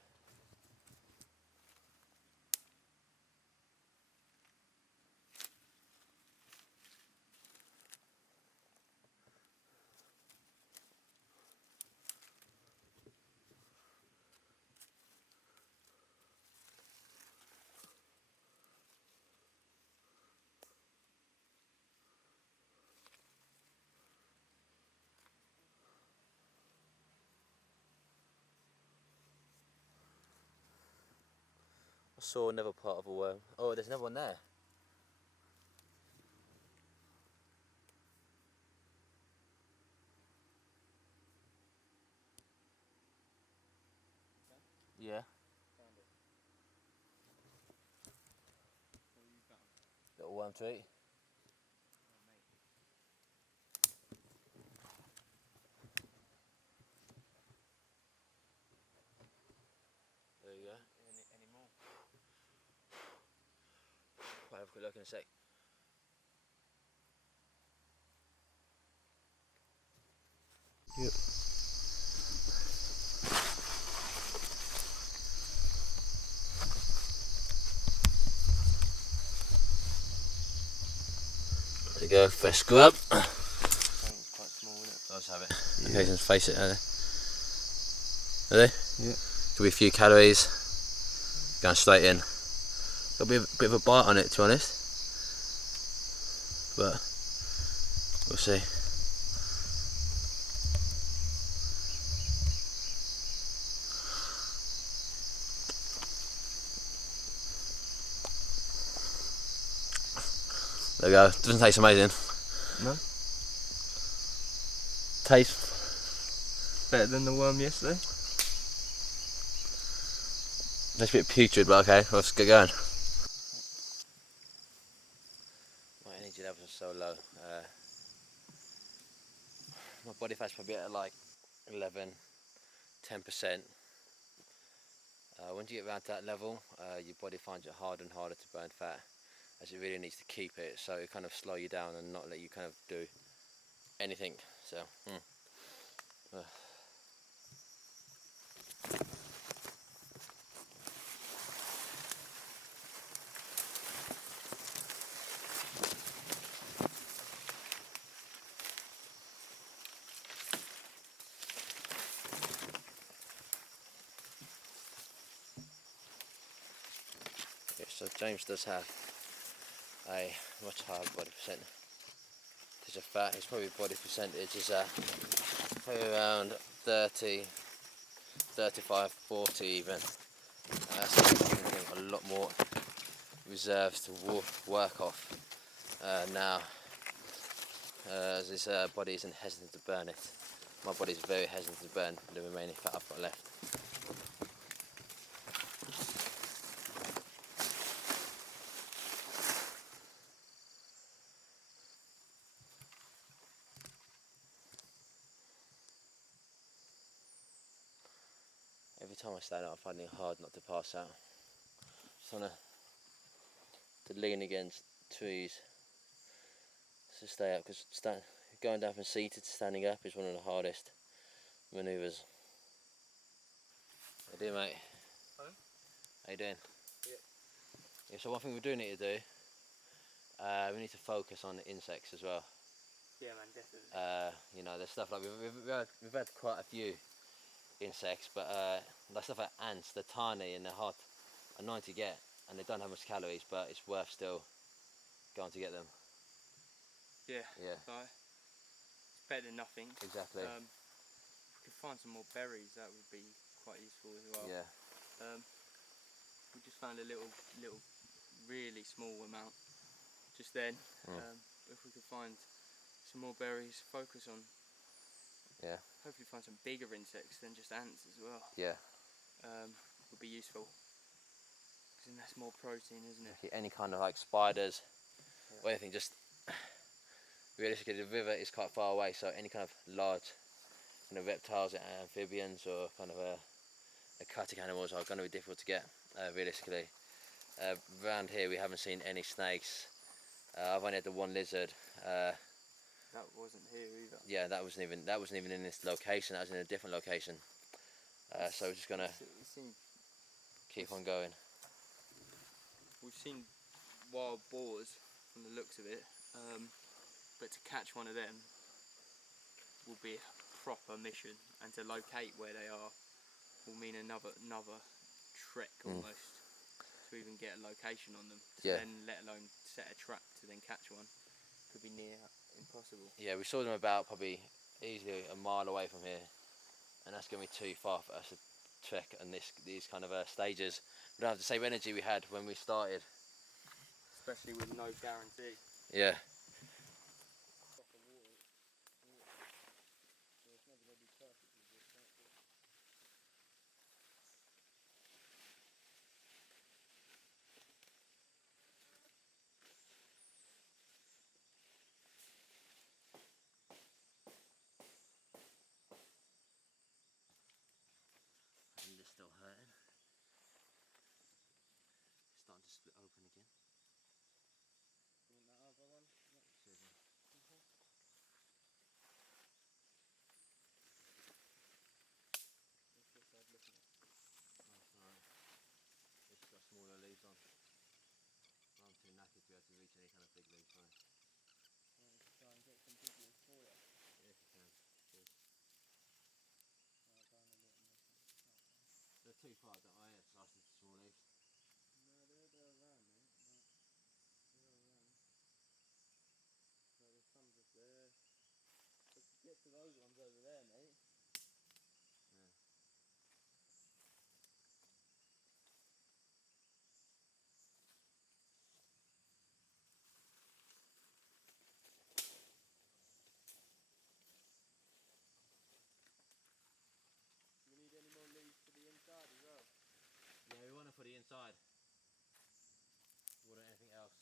saw another part of a worm. Oh, there's another one there. Yeah. Little worm to eat. There you go. Any more? I'll have a quick look in a sec. Yep. There you go, fresh scrub. It's quite small, isn't it? Let's have it. Yeah. Okay, let's face it. Are they? Yeah. Could be a few calories. Going straight in. Got a bit of a bite on it, to be honest. But we'll see. There we go. Doesn't taste amazing. No. Taste Better than the worm yesterday? tastes a bit putrid, but okay, let's get going. My energy levels are so low. My body fat's probably at like 11, 10%. Once you get around to that level, your body finds it harder and harder to burn fat, as it really needs to keep it, so it kind of slow you down and not let you kind of do anything. So, yeah, so James does have a much higher body percentage of fat. His probably body percentage is probably around 30, 35, 40 even. So he's giving him a lot more reserves to work off now, as his body isn't hesitant to burn it. My body is very hesitant to burn the remaining fat I've got left. Every time I stand up, I find it hard not to pass out. Just want to lean against trees to stay up, because going down from seated to standing up is one of the hardest manoeuvres. How you doing, mate? Hello? How you doing? Yeah. Yeah, so one thing we do need to do, we need to focus on the insects as well. Yeah, man, definitely. You know, there's stuff like we've had quite a few insects, but like stuff like ants, they're tiny and they're hard, annoying to get, and they don't have much calories, but it's worth still going to get them. Yeah. Yeah. Like, it's better than nothing. Exactly. If we could find some more berries, that would be quite useful as well. Yeah. We just found a little, really small amount just then. If we could find some more berries, focus on. Yeah. Hopefully find some bigger insects than just ants as well. Yeah. Would be useful. Because then that's more protein, isn't it? Any kind of like spiders or anything, just realistically the river is quite far away, so any kind of large reptiles, amphibians, or kind of aquatic animals are going to be difficult to get, realistically. Around here we haven't seen any snakes. I've only had the one lizard. That wasn't here either. Yeah, that wasn't even in this location. That was in a different location. So we're just gonna keep on going. We've seen wild boars from the looks of it, but to catch one of them will be a proper mission, and to locate where they are will mean another trek almost to even get a location on them. Then let alone set a trap to then catch one, could be near impossible. Yeah, we saw them about probably easily a mile away from here, and that's going to be too far for us trek and these kind of stages. We don't have the same energy we had when we started. Especially with no guarantee. Yeah. And it's still hurting. It's starting to split open again. You want that other one? Cheers, man. That's alright. It's got smaller leaves on. I'm too knackered to be able to reach any kind of big leaves, right? Try and get some big ones for you. Yeah, if you can. Cheers. Down a bit more. They're too far, don't I? It's nice and small leaves. No, they're around, mate. They're around. So there's some just there. But to get to those ones over there, mate. Yeah. Do we need any more leaves to the inside as well? Yeah, we want it for the inside. More than anything else.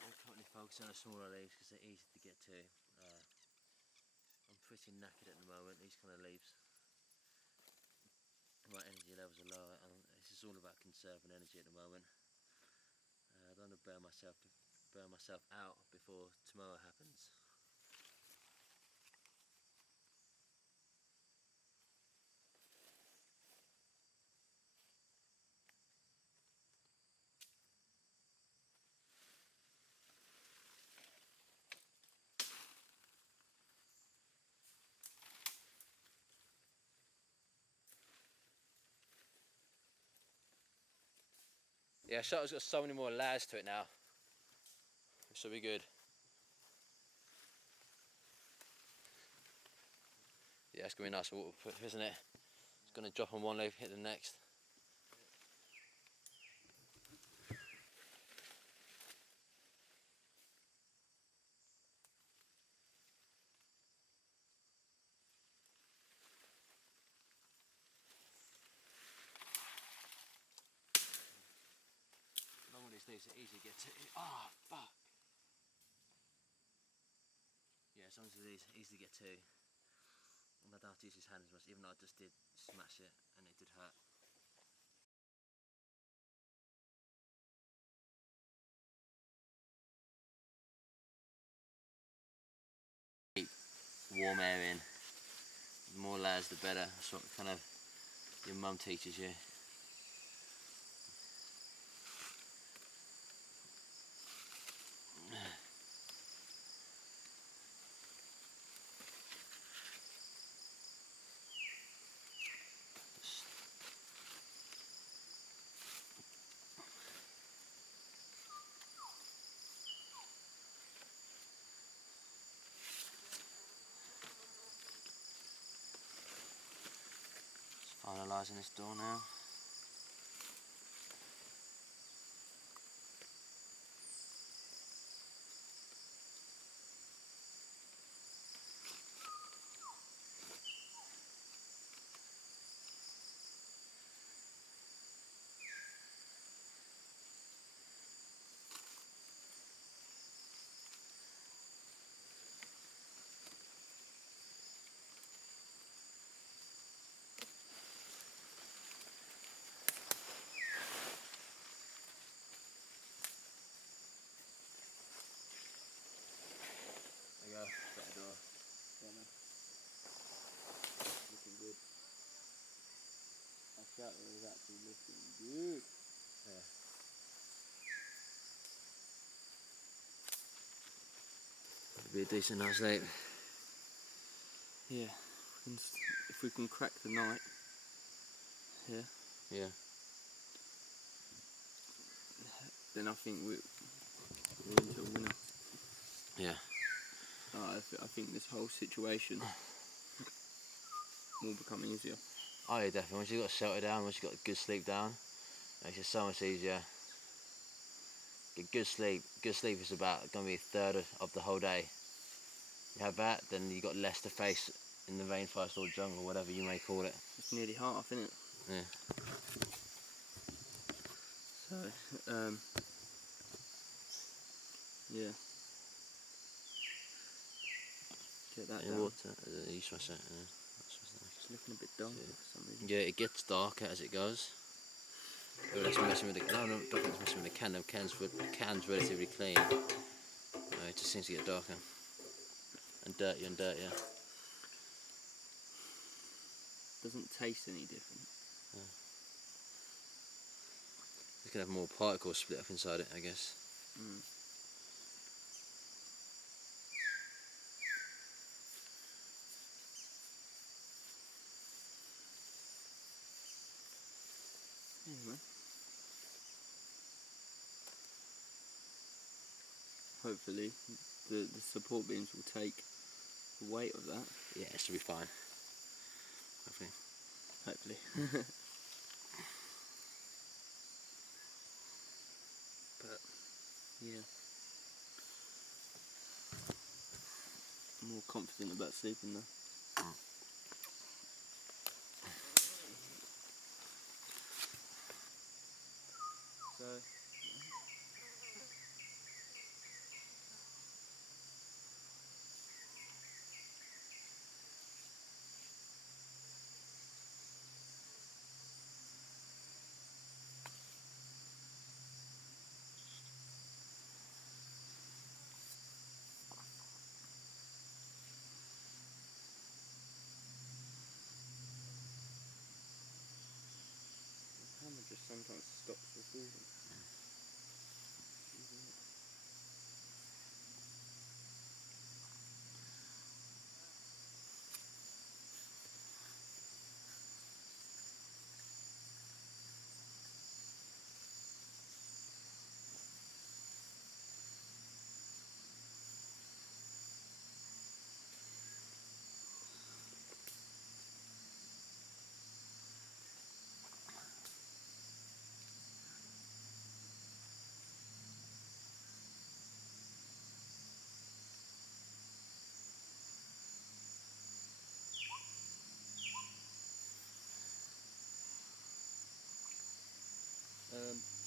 I'm currently focusing on the smaller leaves because they're easy to get to. I'm pretty knackered at the moment, these kind of leaves. My energy levels are low and this is all about conserving energy at the moment. I don't want to burn myself out before tomorrow happens. Yeah, Shutter's got so many more layers to it now. It should be good. Yeah, it's going to be nice waterproof, isn't it? It's going to drop on one leaf, hit the next. Long with these leaves are easy to get to. Ah, oh, fuck! Yeah, as long as it's easy to get to. And I don't have to use his hand as much, even though I just did smash it and it did hurt. Keep warm air in. The more layers the better. That's what kind of your mum teaches you. Finalising this door now. that is actually looking good. Yeah. It'd be a decent night's sleep. Yeah, if we can crack the night. Yeah. Then I think we're into a winner. Yeah. I think this whole situation will become easier. Oh yeah, definitely. Once you've got shelter down, once you've got good sleep down, it makes it so much easier. Get good sleep. Good sleep is about going to be a third of the whole day. You have that, then you've got less to face in the rainforest or jungle, whatever you may call it. It's nearly half, isn't it? Yeah. So, yeah. Get that down. Water. You smash it. Yeah. It's looking a bit dark for some reason. Yeah, it gets darker as it goes. Oh, that's messing with the. No, don't think it's messing with the can. The can's relatively clean. No, it just seems to get darker and dirtier and dirtier. Doesn't taste any different. It's gonna have more particles split up inside it, I guess. Anyway. Hopefully the support beams will take the weight of that. Yeah, it should be fine. Hopefully. But yeah, I'm more confident about sleeping though. So the camera just sometimes stops recording.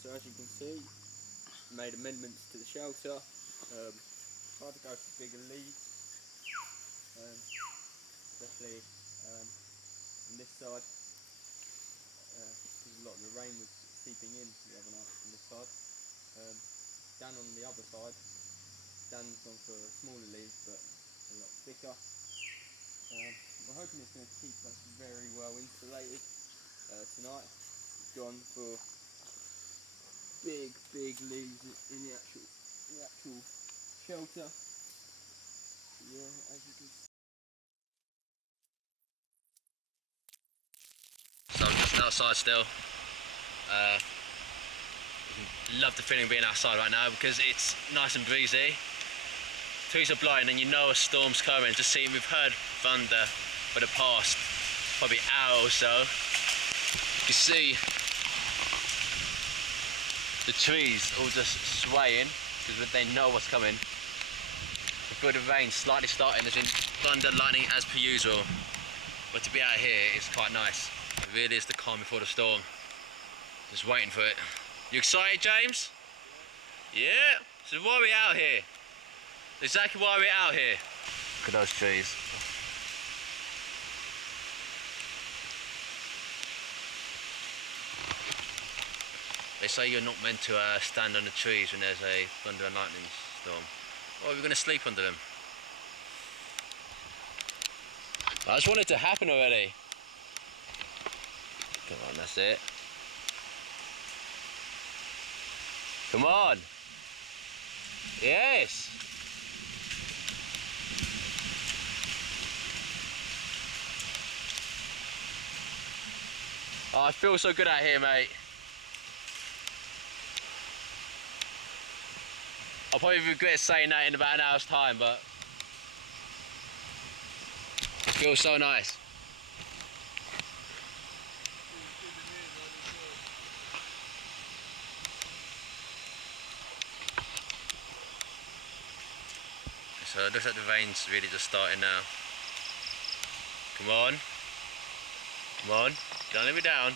So as you can see, made amendments to the shelter. Tried to go for bigger leaves, especially on this side, because a lot of the rain was seeping in the other night on this side. Down on the other side, Dan's gone for smaller leaves but a lot thicker. We're hoping it's going to keep us very well insulated tonight. We've gone for big leaves in the actual shelter. Yeah, as you can see. So I'm just outside still. Love the feeling of being outside right now because it's nice and breezy. Trees are blowing and you know a storm's coming. Just seeing, we've heard thunder for the past probably hour or so. You can see the trees all just swaying because they know what's coming. Before the rain slightly starting, there's been thunder, lightning as per usual. But to be out here is quite nice. It really is the calm before the storm. Just waiting for it. You excited, James? Yeah? So why are we out here? Exactly why we're out here. Look at those trees. They say you're not meant to stand under trees when there's a thunder and lightning storm. Or we're going to sleep under them. I just want it to happen already. Come on, that's it. Come on. Yes. Oh, I feel so good out here, mate. I'll probably regret saying that in about an hour's time, but it feels so nice. So it looks like the rain's really just starting now. Come on. Come on. Don't let me down.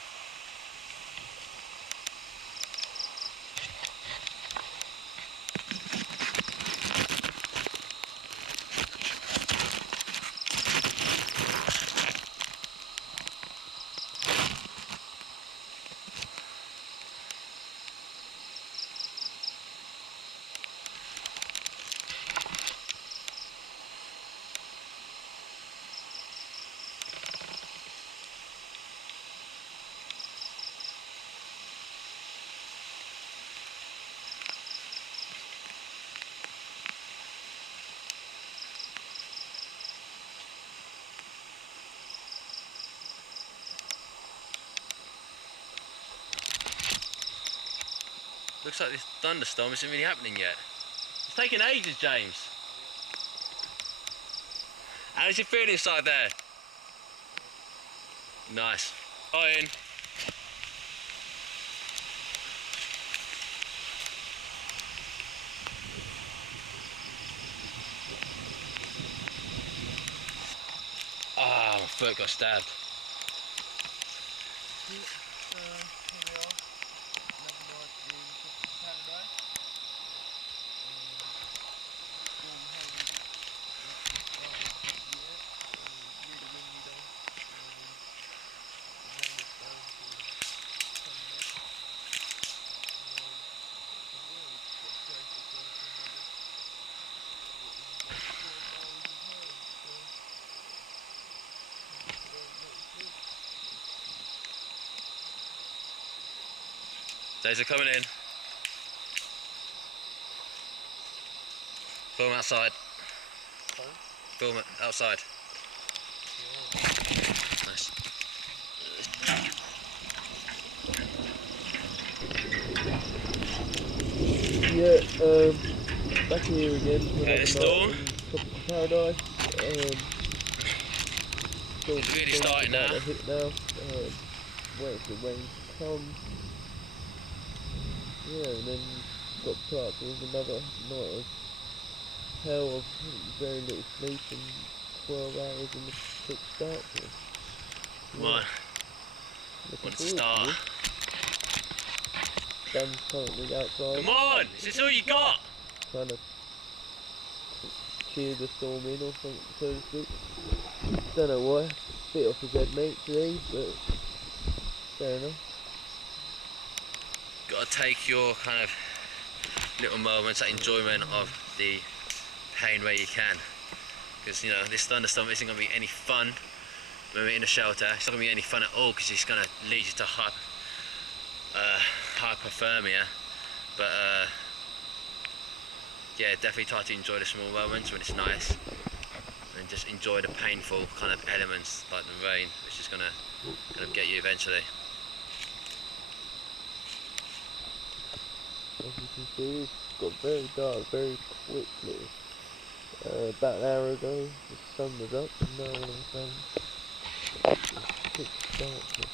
Looks like this thunderstorm isn't really happening yet. It's taking ages, James. How does it feel inside there? Nice. In. Ah, my foot got stabbed. Days are coming in. Film outside. Sorry? Film it outside. Yeah. Nice. Yeah, back here again. Okay, the storm. Tropical paradise. It's really starting now. Waiting for the rain to come. Yeah, and then got put up with another night of hell of very little sleep and 12 hours in the pitch darkness. Come on. Want to start? Sun's currently outside. Come on! Is this all you got? Trying to cheer the storm in or something, so to speak. Don't know why. Bit off his head, mate, today, but fair enough. Got to take your kind of little moments, that enjoyment of the pain where you can, because you know this thunderstorm isn't going to be any fun when we're in the shelter. It's not going to be any fun at all because it's going to lead you to hypothermia. But yeah, definitely try to enjoy the small moments when it's nice, and just enjoy the painful kind of elements like the rain, which is going to kind of get you eventually. As you can see, it's got very dark very quickly. About an hour ago, the sun was up, and now all of a sudden, it's pitch darkness.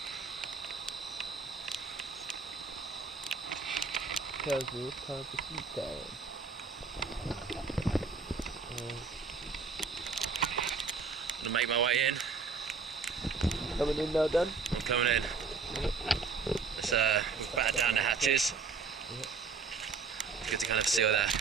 Tells me it's time for sleep time. I'm gonna make my way in. Coming in now, Dan? I'm coming in. Let's batter down the hatches. Good to kind of seal that.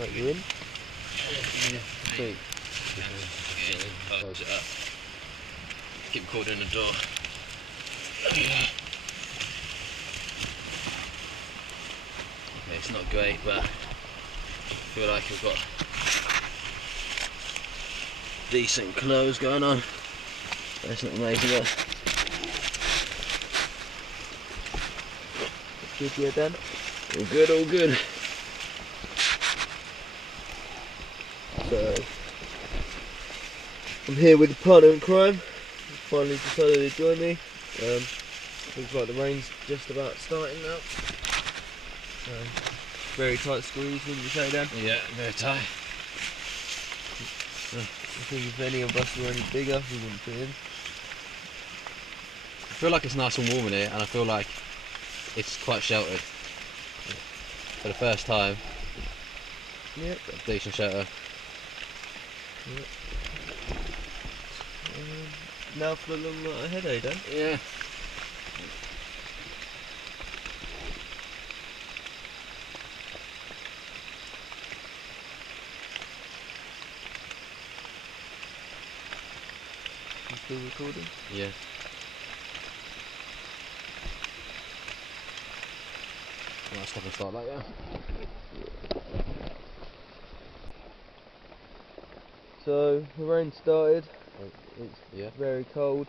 Right, you in? Sweet. Close it up. Keep recording the door. Okay, it's not great, but I feel like we've got decent clothes going on. That's not amazing, but Good here, Dan? all good, all good. So, I'm here with a partner in crime. He finally decided to join me. Looks like the rain's just about starting now. So, very tight squeeze, wouldn't you say, Dan? Yeah, very tight. I think if any of us were any bigger, we wouldn't fit in. I feel like it's nice and warm in here, and I feel like it's quite sheltered. For the first time, Yep. got a decent shelter. Yep. Now for the long night ahead, eh, Dan? Yeah. You still recording? Yeah. Might stop and start like that. So, the rain started. It's Yeah. very cold.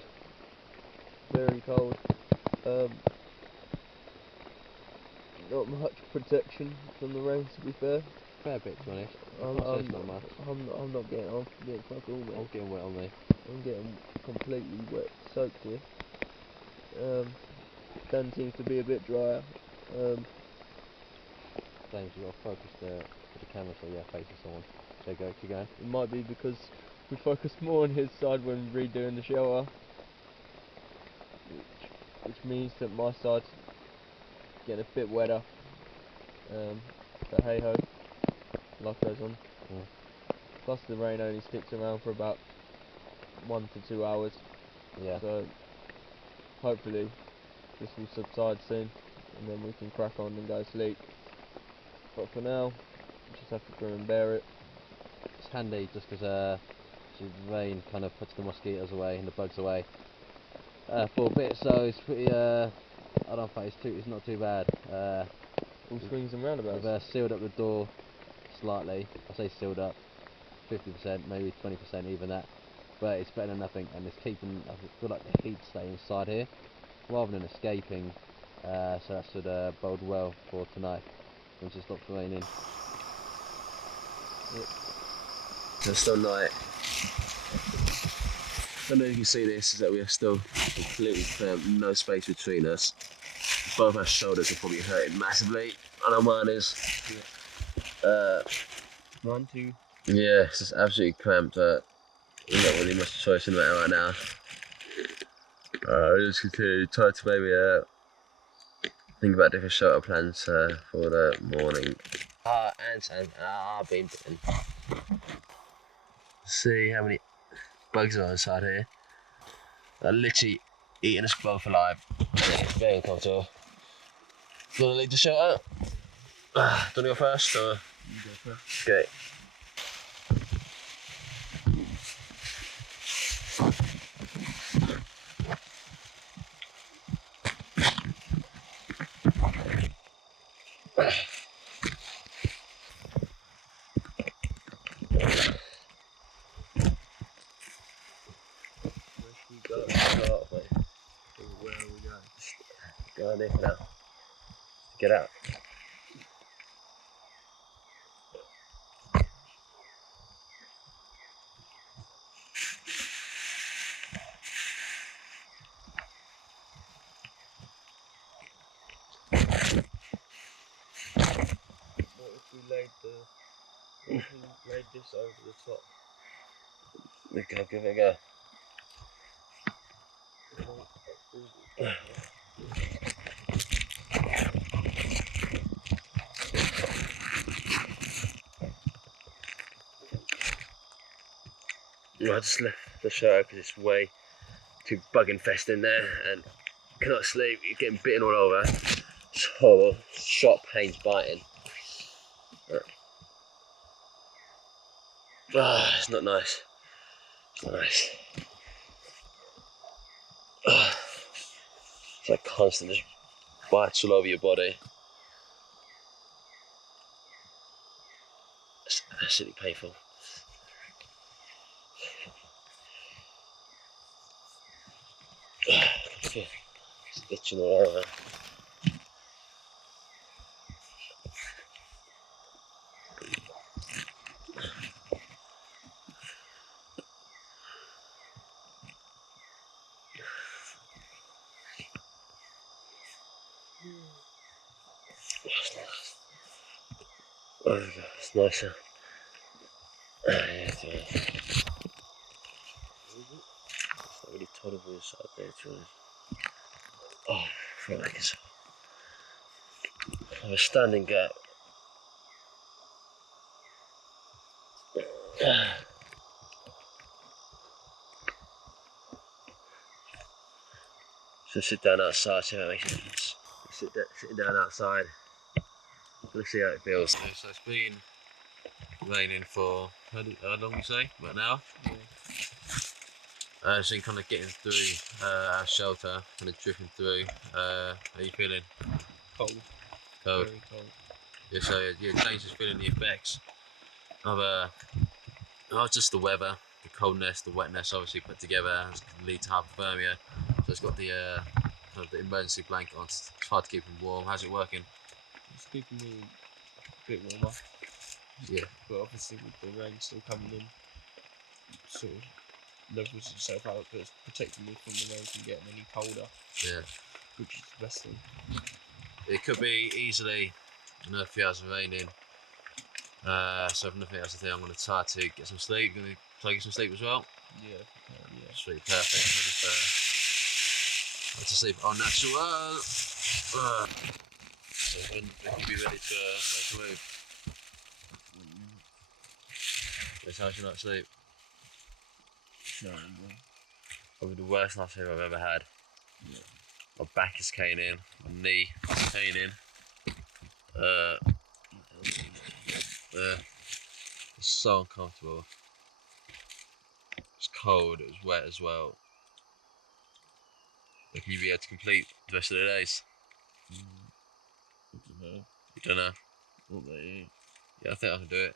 Very cold. Not much protection from the rain, to be fair. Fair bit, to be honest. I'm not getting off. I'm getting fuck all wet. I'm getting wet on me. I'm getting completely wet, soaked here. Dan seems to be a bit drier. James, you've got to focus the camera so yeah, faces someone. So go, keep going. It might be because we focused more on his side when redoing the shelter, which means that my side's getting a bit wetter. But hey ho, life goes on. Mm. Plus the rain only sticks around for about 1 to 2 hours. Yeah. So hopefully this will subside soon, and then we can crack on and go to sleep. But for now, we just have to grin and bear it. It's handy just because the rain kind of puts the mosquitoes away and the bugs away for a bit, so it's pretty. I don't think it's not too bad. All swings and roundabouts. We've sealed up the door slightly. I say sealed up, 50%, maybe 20%, even that. But it's better than nothing, and it's keeping. I feel like the heat staying inside here rather than escaping. So that should bode well for tonight once it stops raining. Yep. So it's still night. I don't know if you can see this, is that we are still completely cramped, no space between us. Both our shoulders are probably hurting massively. I know mine is. One, two. Yeah, it's just absolutely cramped. There's not really much choice in the matter right now. I just continue to try to maybe think about different shelter plans for the morning. I've been bitten. See how many bugs are inside here. They're literally eating us both alive. It's very uncomfortable. Do you want to leave the shelter? Do you want to go first? Or? You go first. Okay. Where are we going? Go on there for now. Get out. What if we laid this over the top? Okay, give it a go. I just left the shelter because it's way too bug infested in there and cannot sleep. You're getting bitten all over. It's horrible. Sharp pains biting. Ah, it's not nice. It's not nice. It's like constant just bites all over your body. It's absolutely painful. It's itching all over. Oh, it's nicer. It's not really tolerable inside there, to be honest. Oh, I feel like it's a standing gap. So sit down outside, see if that makes a difference. Sitting down outside, let's see how it feels. So it's been raining for, how long you say? About an hour? Yeah. So you're kind of getting through our shelter, kind of drifting through. How are you feeling? Cold. Cold. Very cold. Yeah, so yeah, James is feeling the effects of just the weather, the coldness, the wetness obviously put together can lead to hypothermia. So it's got the kind of the emergency blanket on. It's hard to keep him warm. How's it working? It's keeping me a bit warmer. Yeah. But obviously with the rain still coming in, sort of levels itself out, but it's protecting me from the rain from getting any colder. Yeah. Which is the best thing. It could be easily another few hours of raining. So if nothing else to do, I'm going to try to get some sleep. Going to try to get some sleep as well. Yeah. Yeah. Sweet, perfect. I'll just sleep au natural. So when can you be ready to make a move? This how's your night's sleep? Probably the worst night's sleep I've ever had. Yeah. My back is caning, my knee is caning. It's so uncomfortable. It's cold, it was wet as well. But can you be able to complete the rest of the days? I don't know. You don't know? What about you? Yeah, I think I can do it.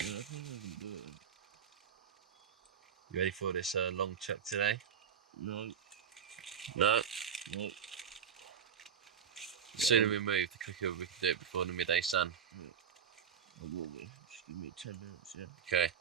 Yeah, I think I can do it. You ready for this long trek today? No. No? No. The sooner we move, the quicker we can do it before the midday sun. Yeah. I will be. Just give me 10 minutes, yeah. Okay.